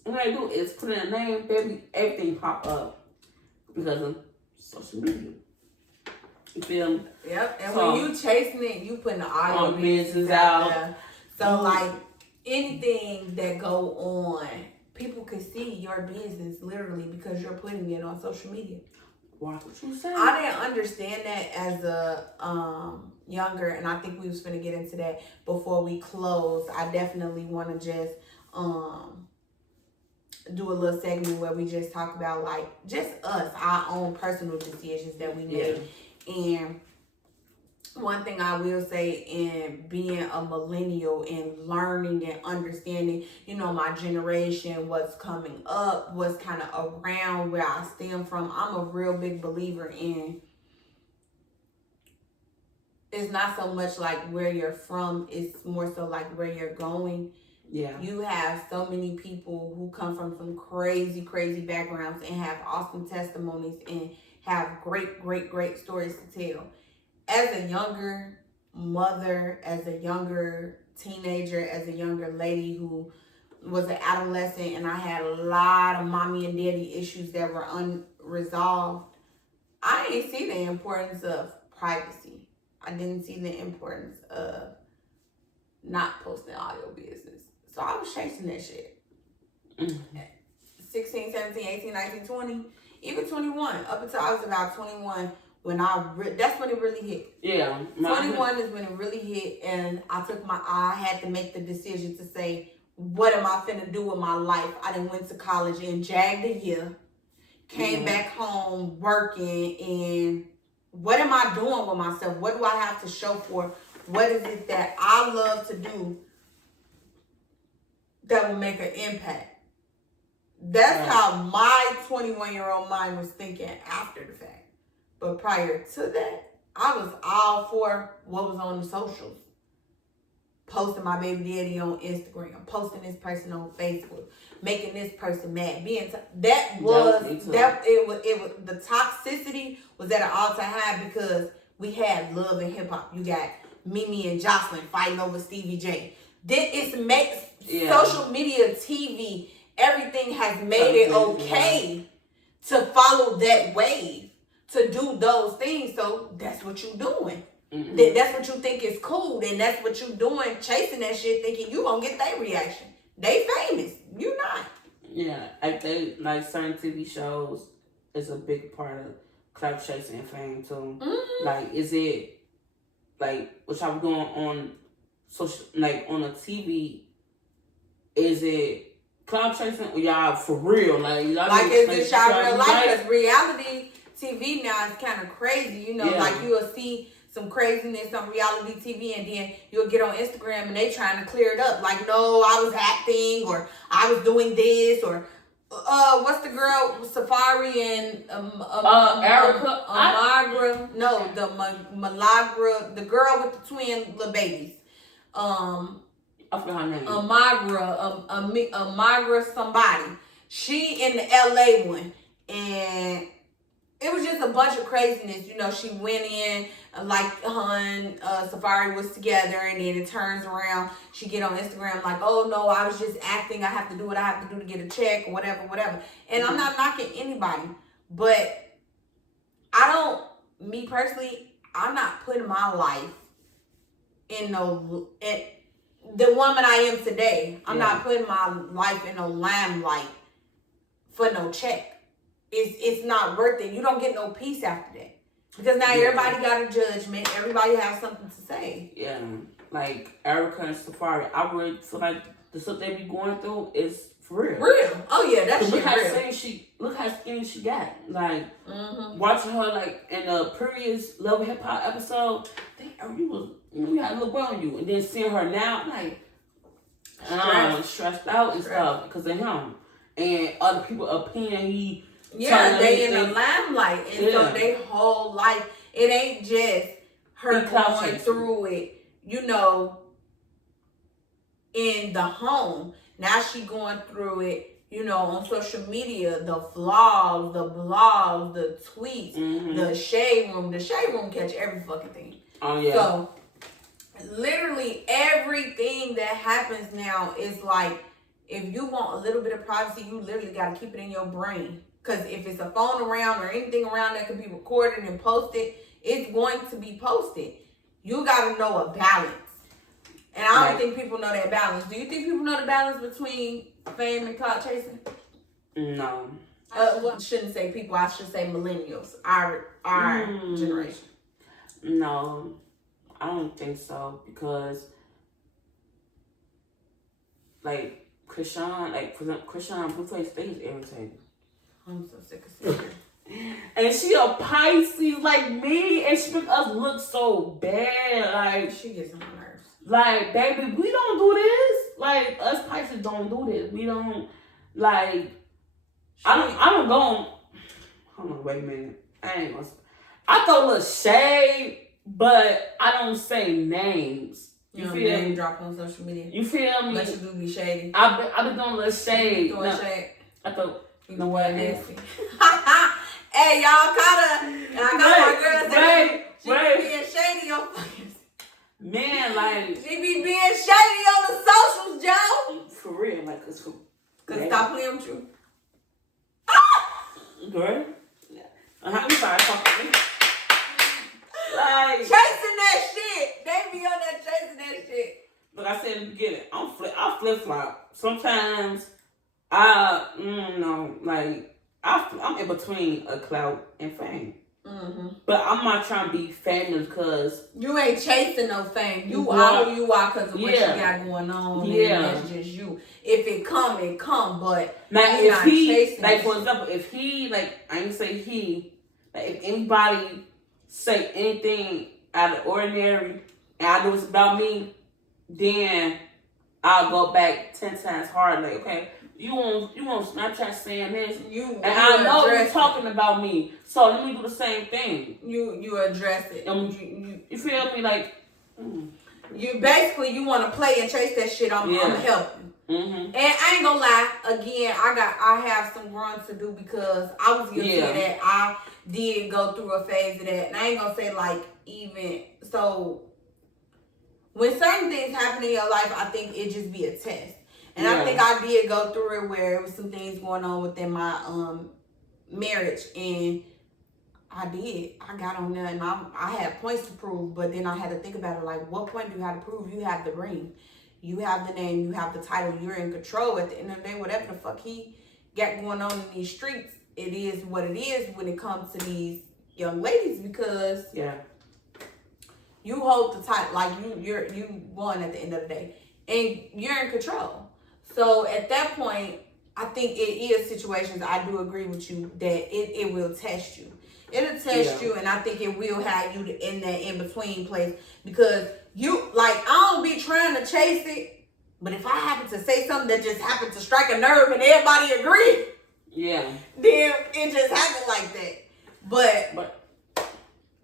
what I do is put in a name, baby, everything pop up because of social media. You feel me? Yep. And so, when you chasing it, you putting all your business out there. So like anything that go on, people can see your business literally because you're putting it on social media. What you say? I didn't understand that as a younger, and I think we was finna get into that before we close. I definitely want to just do a little segment where we just talk about like just us, our own personal decisions that we made. And one thing I will say in being a millennial and learning and understanding, my generation, what's coming up, what's kind of around where I stem from, I'm a real big believer in it's not so much like where you're from, it's more so like where you're going. Yeah. You have so many people who come from some crazy, crazy backgrounds and have awesome testimonies and have great, great, great stories to tell. As a younger mother, as a younger teenager, as a younger lady who was an adolescent, and I had a lot of mommy and daddy issues that were unresolved, I didn't see the importance of privacy. I didn't see the importance of not posting all your business. So I was chasing that shit. 16, 17, 18, 19, 20, even 21. Up until I was about 21, when that's when it really hit. Yeah. 21 is when it really hit, and I had to make the decision to say, what am I finna do with my life? I done went to college and jagged a year, came back home working, and what am I doing with myself? What do I have to show for? What is it that I love to do that will make an impact? That's how my 21-year-old mind was thinking after the fact. But prior to that, I was all for what was on the socials. Posting my baby daddy on Instagram, posting this person on Facebook, making this person mad. The toxicity was at an all-time high because we had love and hip hop. You got Mimi and Jocelyn fighting over Stevie J. Social media, TV, everything has made it okay to follow that wave, to do those things. So that's what you're doing. That's what you think is cool, and that's what you doing, chasing that shit, thinking you gonna get their reaction. They famous, you not. Yeah, I think like certain TV shows is a big part of clout chasing and fame too. Like, is it like what y'all doing on social, like on a TV? Is it clout chasing or y'all for real? Like is this y'all real life? Because reality TV now is kind of crazy. Like you'll see some craziness on reality TV, and then you'll get on Instagram and they trying to clear it up. Like, no, I was acting, or I was doing this, or what's the girl, Safari and Erica? Amagra? No, the Malagra, the girl with the twin little babies. I forgot her name. Amagra somebody. She in the LA one, and it was just a bunch of craziness. She went in like her and Safari was together, and then it turns around. She get on Instagram like, oh no, I was just acting. I have to do what I have to do to get a check or whatever. And I'm not knocking anybody, but me personally, I'm not putting my life in the woman I am today. I'm not putting my life in no limelight for no check. It's not worth it. You don't get no peace after that. Because now everybody got a judgment. Everybody has something to say. Yeah. Like Erica and Safari, I really feel like the stuff they be going through is for real. Real. Oh yeah, that's real. Look how skinny she got. Like watching her like in the previous Love Hip Hop episode, you had a little boy on you, and then seeing her now, I'm stressed out and stuff because of him and other people opinion. They in the limelight, and so their whole life, it ain't just her going through it, in the home. Now she going through it, on social media, the vlogs, the blogs, the tweets, the shade room. The shade room catch every fucking thing. Oh yeah. So literally everything that happens now is like, if you want a little bit of privacy, you literally got to keep it in your brain. Because if it's a phone around or anything around that can be recorded and posted, it's going to be posted. You got to know a balance. And I don't think people know that balance. Do you think people know the balance between fame and clout chasing? No. I shouldn't say people. I should say millennials. Our generation. No. I don't think so. Because, Krishan, Blueface State is irritating. I'm so sick of seeing her. And she a Pisces like me, and she make us look so bad. Like she gets on my nerves. Like, baby, we don't do this. Like, us Pisces don't do this. We don't like. I don't go. Hold on, wait a minute. I throw a little shade, but I don't say names. You feel me? Drop on social media. You feel me? Let you do be shady. I've been doing a little shade. Shade. I thought, you know what? Nasty. Hey, y'all I got my girl saying she be being shady on fucking. Man, like she be being shady on the socials, Joe. For real, like cause stop playing with you. Girl. Yeah. I'm sorry, talking. Like chasing that shit. They be on that chasing that shit. Like I said in the beginning, I flip flop. Sometimes I'm in between a clout and fame. Mm-hmm. But I'm not trying to be famous because you ain't chasing no fame. You are who you are because of what you got going on. Yeah, and that's just you. If it come, it come. But now if he, like for example, if he, like I ain't say he, like if anybody say anything out of the ordinary and I know it's about me, then I'll go back 10 times harder. Like okay. You on Snapchat saying this, and I know you're talking about me, so let me do the same thing. You address it. You feel me? Like you basically you want to play and chase that shit. I'm gonna help you. Mm-hmm. And I ain't gonna lie. Again, I have some growing to do because I was guilty of that. I did go through a phase of that, and I ain't gonna say like even so. When certain things happen in your life, I think it just be a test. And I think I did go through it where it was some things going on within my marriage, and I got on there, and I had points to prove, but then I had to think about it like, what point do you have to prove? You have the ring, you have the name, you have the title, you're in control. At the end of the day, whatever the fuck he got going on in these streets, it is what it is when it comes to these young ladies because you hold the title, like you won at the end of the day, and you're in control. So at that point, I think it is situations, I do agree with you, that it will test you. It'll test you, and I think it will have you in that in-between place. Because you, like, I don't be trying to chase it, but if I happen to say something that just happened to strike a nerve and everybody agree, then it just happened like that. But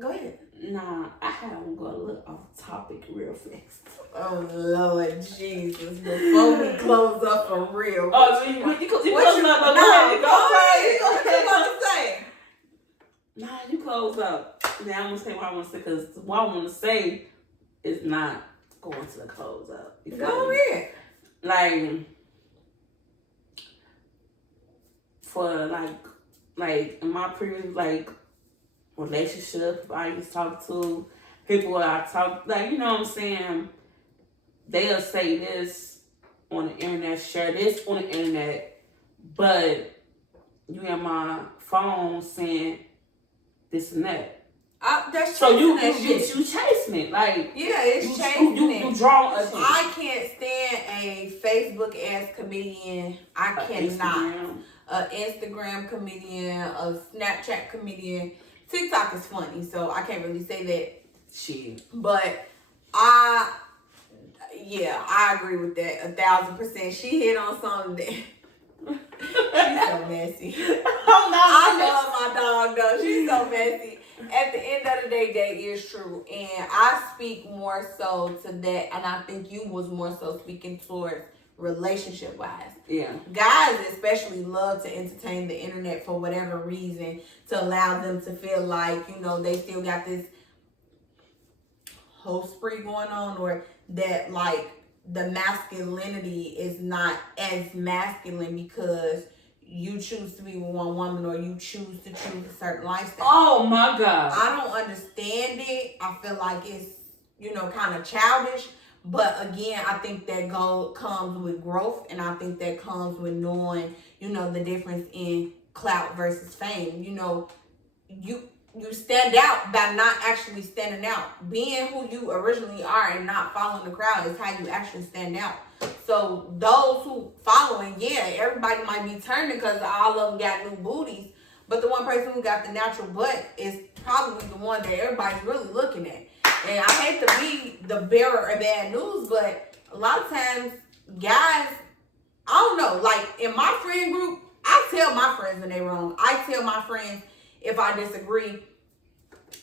go ahead. Nah, I had to go a little off topic real fast. Oh, Lord Jesus. Before we close up for real. Oh, you close up. What you want to say? Nah, you close up. Now I'm going to say what I want to say because what I want to say is not going to the close up. Go ahead. Like, for like in my previous, like, relationship I used to talk to, people I talk, like, you know what I'm saying, they'll say this on the internet, share this on the internet, but you in my phone saying this and that. That's so you chase me, like it's chasing you draw us. I can't stand a Facebook ass comedian. I cannot. An Instagram comedian, a Snapchat comedian. TikTok is funny, so I can't really say that shit. But I agree with that 1,000%. She hit on something that she's so messy. I love my dog though. She's so messy. At the end of the day, that is true. And I speak more so to that, and I think you was more so speaking towards relationship wise. Yeah. Guys especially love to entertain the internet for whatever reason to allow them to feel like, you know, they still got this whole spree going on, or that like the masculinity is not as masculine because you choose to be with one woman or you choose to choose a certain lifestyle. Oh my God. I don't understand it. I feel like it's, you know, kind of childish. But again, I think that comes with growth, and I think that comes with knowing, you know, the difference in clout versus fame. You know, you stand out by not actually standing out. Being who you originally are and not following the crowd is how you actually stand out. So those who following, everybody might be turning because all of them got new booties. but the one person who got the natural butt is probably the one that everybody's really looking at. And I hate to be the bearer of bad news, but a lot of times, guys, I don't know, like in my friend group, I tell my friends when they're wrong. I tell my friends if I disagree.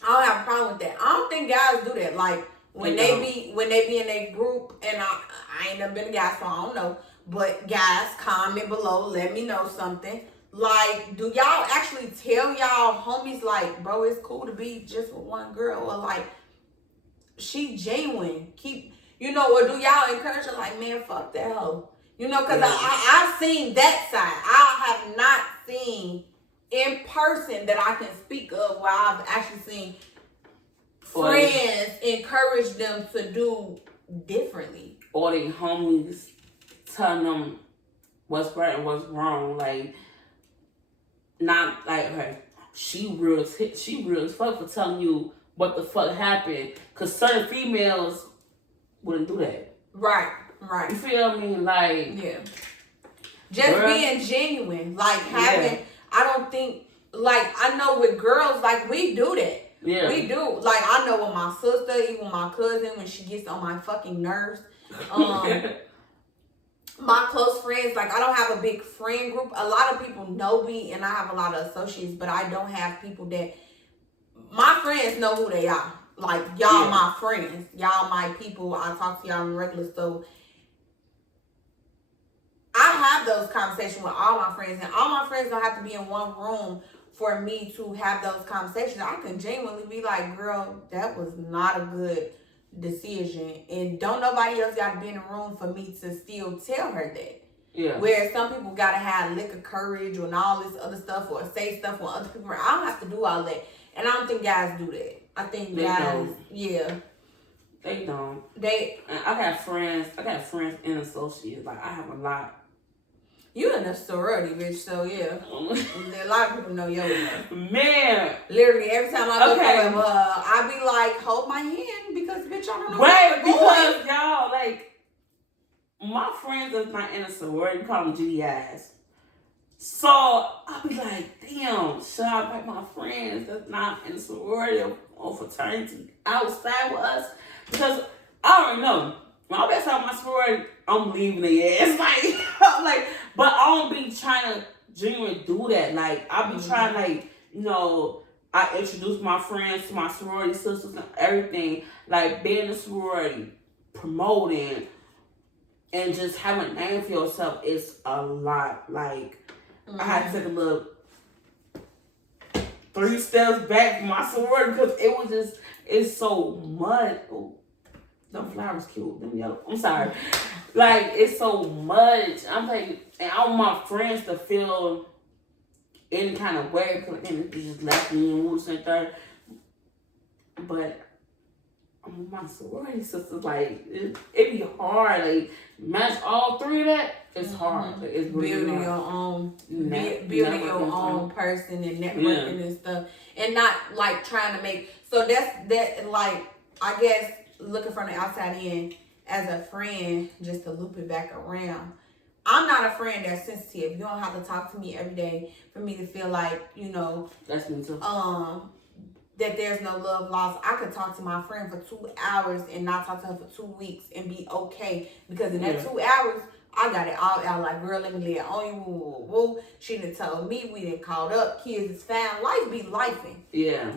I don't have a problem with that. I don't think guys do that. Like when they be in a group, and I ain't never been a guy, so I don't know. But guys, comment below, let me know something. Like, do y'all actually tell y'all homies like, bro, it's cool to be just with one girl, or like, she genuine, keep, you know, or do y'all encourage her like, man, fuck that hoe? You know, because I've seen that side. I have not seen in person that I can speak of where I've actually seen friends encourage them to do differently. Or they homies telling them what's right and what's wrong. Like, not like her. She real as fuck for telling you what the fuck happened. Because certain females wouldn't do that. Right. You feel me? Like, yeah. Just being genuine. Like, having, I don't think, like, I know with girls, like, we do that. Yeah. We do. Like, I know with my sister, even my cousin, when she gets on my fucking nerves. My close friends, like, I don't have a big friend group. A lot of people know me, and I have a lot of associates, but I don't have people that, my friends know who they are. Like, y'all my friends. Y'all my people. I talk to y'all on regular, so I have those conversations with all my friends, and all my friends don't have to be in one room for me to have those conversations. I can genuinely be like, girl, that was not a good decision, and don't nobody else got to be in the room for me to still tell her that. Yeah. Where some people got to have liquor courage and all this other stuff, or say stuff when other people, I don't have to do all that. And I don't think guys do that. I think they guys, don't. yeah. They don't. I got friends and associates. Like, I have a lot. You in a sorority, bitch, so yeah. A lot of people know your name. Man. Literally, every time I go to I be like, hold my hand, because, bitch, I don't know right, because, y'all, like, my friends that's not in a sorority, we call them GDIs. So, I'll be like, damn, should I invite my friends that's not in a sorority or fraternity outside with us? Because I already know. When I best out my sorority, I'm leaving their ass. Like, I'm like, but I don't be trying to genuinely do that. Like, I be trying, like, you know, I introduce my friends to my sorority sisters and everything. Like, being a sorority, promoting, and just having a name for yourself is a lot. Like, I had to take a little 3 steps back from my sorority because it was just, it's so much. Oh, them flowers cute. Them yellow. I'm sorry. Like, it's so much. I'm like, and I want my friends to feel any kind of way because they just left me and woods and third. But my sorority sisters, like, it be hard. Like, match all 3 of that. It's hard. Like, it's really building hard. your own, building your own person and networking and stuff, and not like trying to make. So that. Like, I guess looking from the outside in as a friend, just to loop it back around. I'm not a friend that's sensitive. You don't have to talk to me every day for me to feel like, you know. That's me too. That there's no love lost. I could talk to my friend for 2 hours and not talk to her for 2 weeks and be okay, because in that 2 hours I got it all out. Like, girl, let me lay it on you. Woo, woo, woo. She done told me, we done called up. Kids is fine. Life be lifing. Yeah.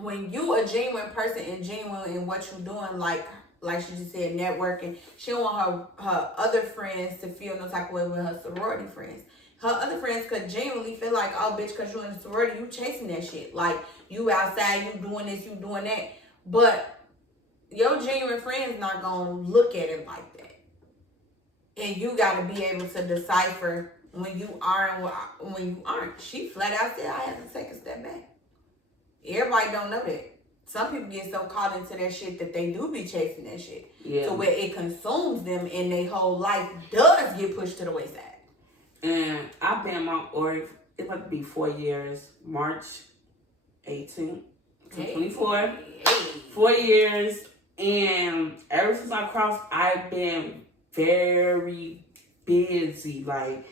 When you a genuine person and genuine in what you're doing, like she just said, networking. She don't want her other friends to feel no type of way with her sorority friends. Her other friends could genuinely feel like, oh, bitch, because you're in a sorority, you chasing that shit. Like, you outside, you doing this, you doing that. But your genuine friend's not going to look at it like that. And you got to be able to decipher when you are and when you aren't. She flat out said, I had to take a step back. Everybody don't know that. Some people get so caught into that shit that they do be chasing that shit. Yeah. So where it consumes them and their whole life does get pushed to the wayside. And I've been in my org, it's about to be 4 years, March 18th, 2024. 4 years. And ever since I crossed, I've been very busy. Like,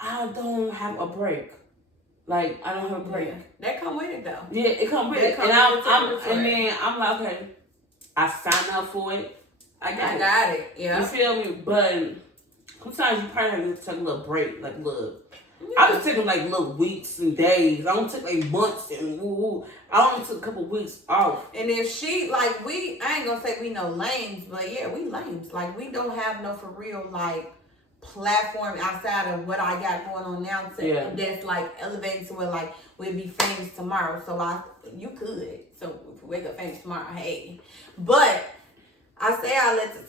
I don't have a break. Like, I don't have a break. Yeah. That come with it, though. Yeah, it come with it. And then I'm like, okay, I signed up for it. I got it. Yeah. You feel me? But sometimes you probably have to take a little break. Like, look, I was taking like little weeks and days. I don't take like months and I only took a couple weeks off. And if she, like, I ain't gonna say we no lames, but yeah, we lames. Like, we don't have no for real, like, platform outside of what I got going on now that's like elevating to where like we'll be famous tomorrow. So you could. So if we wake up famous tomorrow, hey. But I say all that to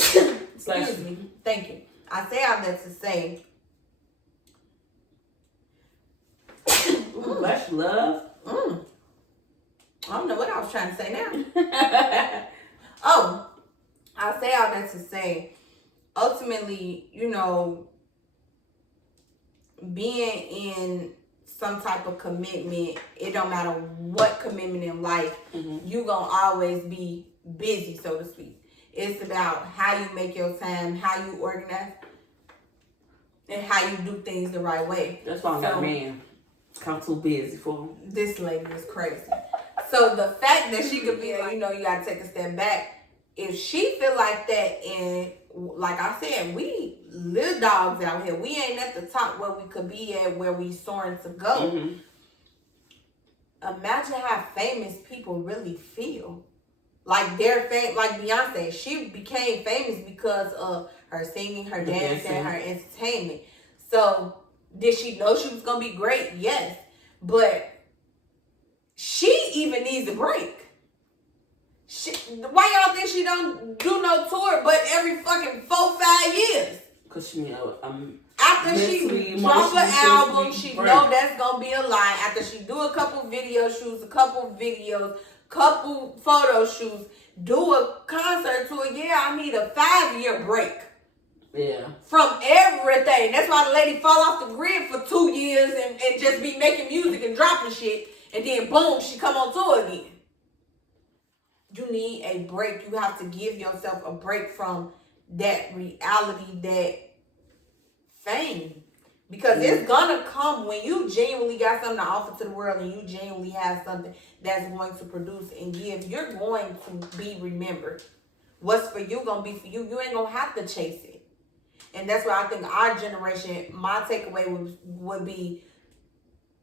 say excuse me. Thank you. I say all that to say much love. I don't know what I was trying to say now. Oh, I say all that to say ultimately, you know, being in some type of commitment, it don't matter what commitment in life, you gonna always be busy, so to speak. It's about how you make your time, how you organize, and how you do things the right way. That's why I'm like, man, I'm too busy for him. This lady is crazy. So the fact that she could be like, you know, you gotta take a step back. If she feel like that, and like I said, we little dogs out here. We ain't at the top where we could be at, where we soaring to go. Imagine how famous people really feel. Like they're like Beyonce. She became famous because of her singing, her dancing, her entertainment. So did she know she was gonna be great? Yes, but she even needs a break. Why y'all think she don't do no tour but every fucking 4-5 years? Cause she after she drop an album, she know that's gonna be a lie. After she do a couple video shoots, couple photo shoots, do a concert tour. Yeah, I need a 5-year break. Yeah. From everything. That's why the lady fall off the grid for 2 years and just be making music and dropping shit, and then boom, she come on tour again. You need a break. You have to give yourself a break from that reality, that fame. Because it's gonna come when you genuinely got something to offer to the world and you genuinely have something that's going to produce and give. You're going to be remembered. What's for you gonna be for you. You ain't gonna have to chase it. And that's why I think our generation, my takeaway would be,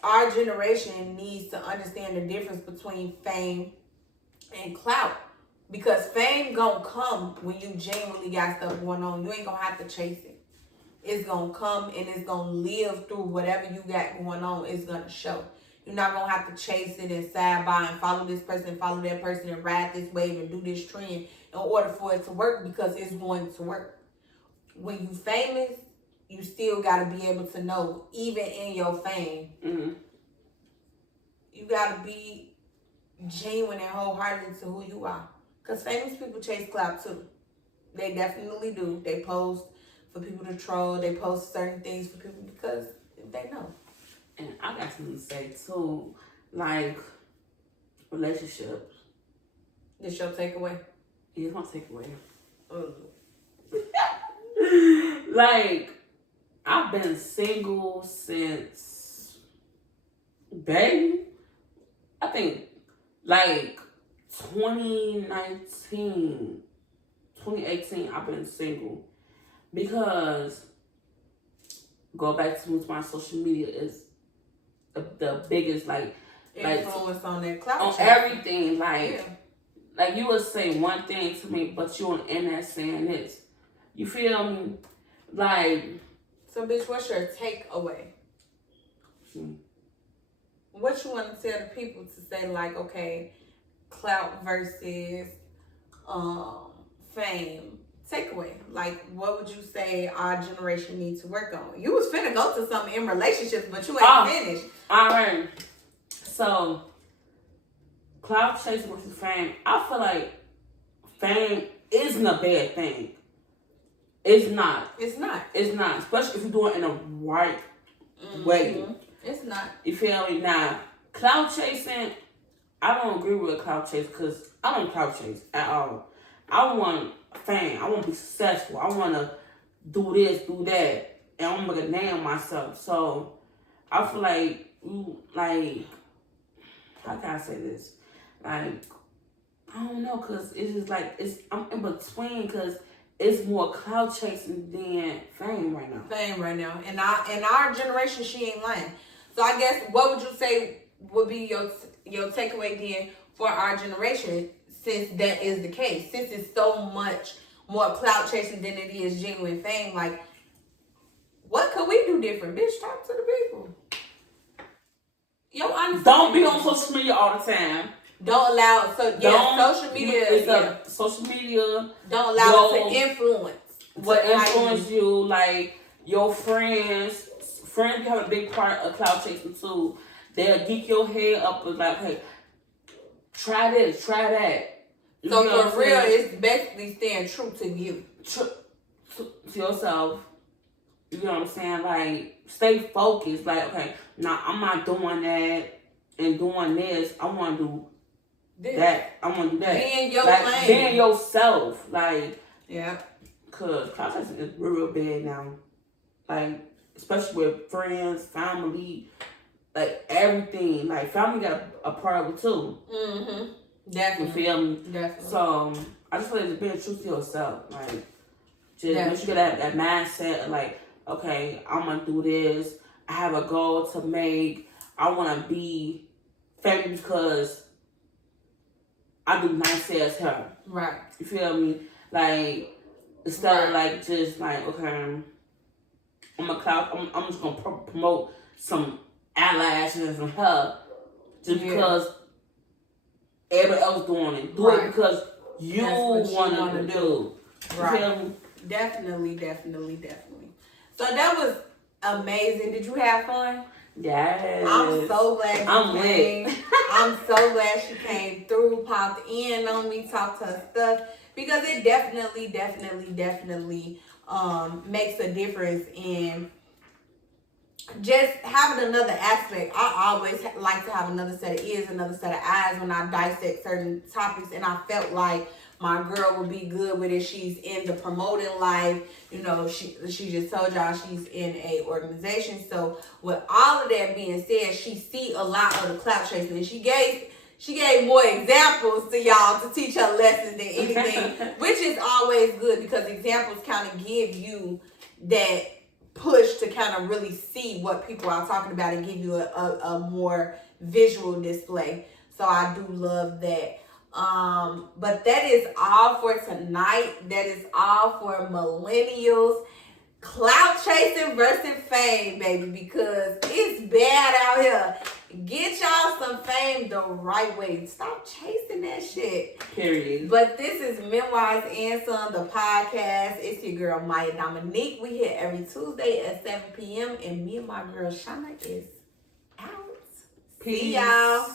our generation needs to understand the difference between fame and clout. Because fame gonna come when you genuinely got stuff going on. You ain't gonna have to chase it. It's gonna come and it's gonna live through whatever you got going on. It's gonna show. You're not gonna have to chase it and side by and follow this person, follow that person, and ride this wave and do this trend in order for it to work, because it's going to work. When you famous, you still gotta be able to know, even in your fame, you gotta be genuine and wholehearted to who you are. Because famous people chase clout too. They definitely do. They post for people to troll. They post certain things for people because they know. And I got something to say too, like relationships. This your takeaway? Yeah, it's my takeaway. Like, I've been single since, baby, I think like 2019, 2018, I've been single. Because go back to my social media is the biggest influence on that clout on everything. Like you would say one thing to me, but you on the internet saying this. You feel me? Like, so bitch, what's your takeaway? What you want to tell the people to say, like, okay, clout versus fame? Takeaway. Like, what would you say our generation needs to work on? You was finna go to something in relationships, but you ain't finished. All right. So, clout chasing versus fame. I feel like fame isn't a bad thing. It's not. It's not. It's not. Especially if you do it in a right way. It's not. You feel me? Now, clout chasing, I don't agree with clout chase because I don't clout chase at all. I want fame. I want to be successful. I want to do this, do that. And I'm going to make a name myself. So, I feel like like, how can I say this? Like, I don't know, cause it's just like I'm in between, cause it's more clout chasing than fame right now. Fame right now, in our generation, she ain't lying. So I guess what would you say would be your takeaway then for our generation, since that is the case, since it's so much more clout chasing than it is genuine fame? Like, what could we do different? Bitch, talk to the people. Yo, honestly, don't be on social media all the time. Don't allow social media. Social media. Don't allow it to influence. What influence you, like your friends. Friends have a big part of clout chasing too. They'll geek your head up with like, hey, try this, try that. You so for real, it's basically staying true to you. To yourself. You know what I'm saying? Like, stay focused. Like, okay, now I'm not doing that and doing this. I want to do that. I want to do that. Being your like, being yourself. Like, yeah. Because clout chasing is real bad now. Like, especially with friends, family, like everything. Like, family got a part of it too. Mm-hmm. Definitely. You feel me? Definitely. So, I just feel like it's being true to yourself. Like, just once you get that mindset of like, okay, I'm going to do this. I have a goal to make. I want to be famous because I do nice as her. Right. You feel me? Like, instead of like just like, okay, I'm just going to promote some eyelashes and her just because everybody else doing it. Do it because you want to do. Right. You feel me? Definitely. So that was amazing. Did you have fun? Yes. I'm so glad you came. Lit. I'm so glad she came through, popped in on me, talked to her stuff, because it definitely makes a difference in just having another aspect. I always like to have another set of ears, another set of eyes when I dissect certain topics, and I felt like my girl would be good with it. She's in the promoting life. You know, she just told y'all she's in a organization. So with all of that being said, she see a lot of the clout chasing, and she gave more examples to y'all to teach her lessons than anything, which is always good because examples kind of give you that push to kind of really see what people are talking about and give you a more visual display. So I do love that. But that is all for tonight. That is all for millennials. Clout chasing versus fame, baby, because it's bad out here. Get y'all some fame the right way. Stop chasing that shit. Period. But this is Memoirs and Son, the podcast. It's your girl, Maya Dominique. We here every Tuesday at 7 p.m. And me and my girl, Shauna, is out. Peace. See y'all.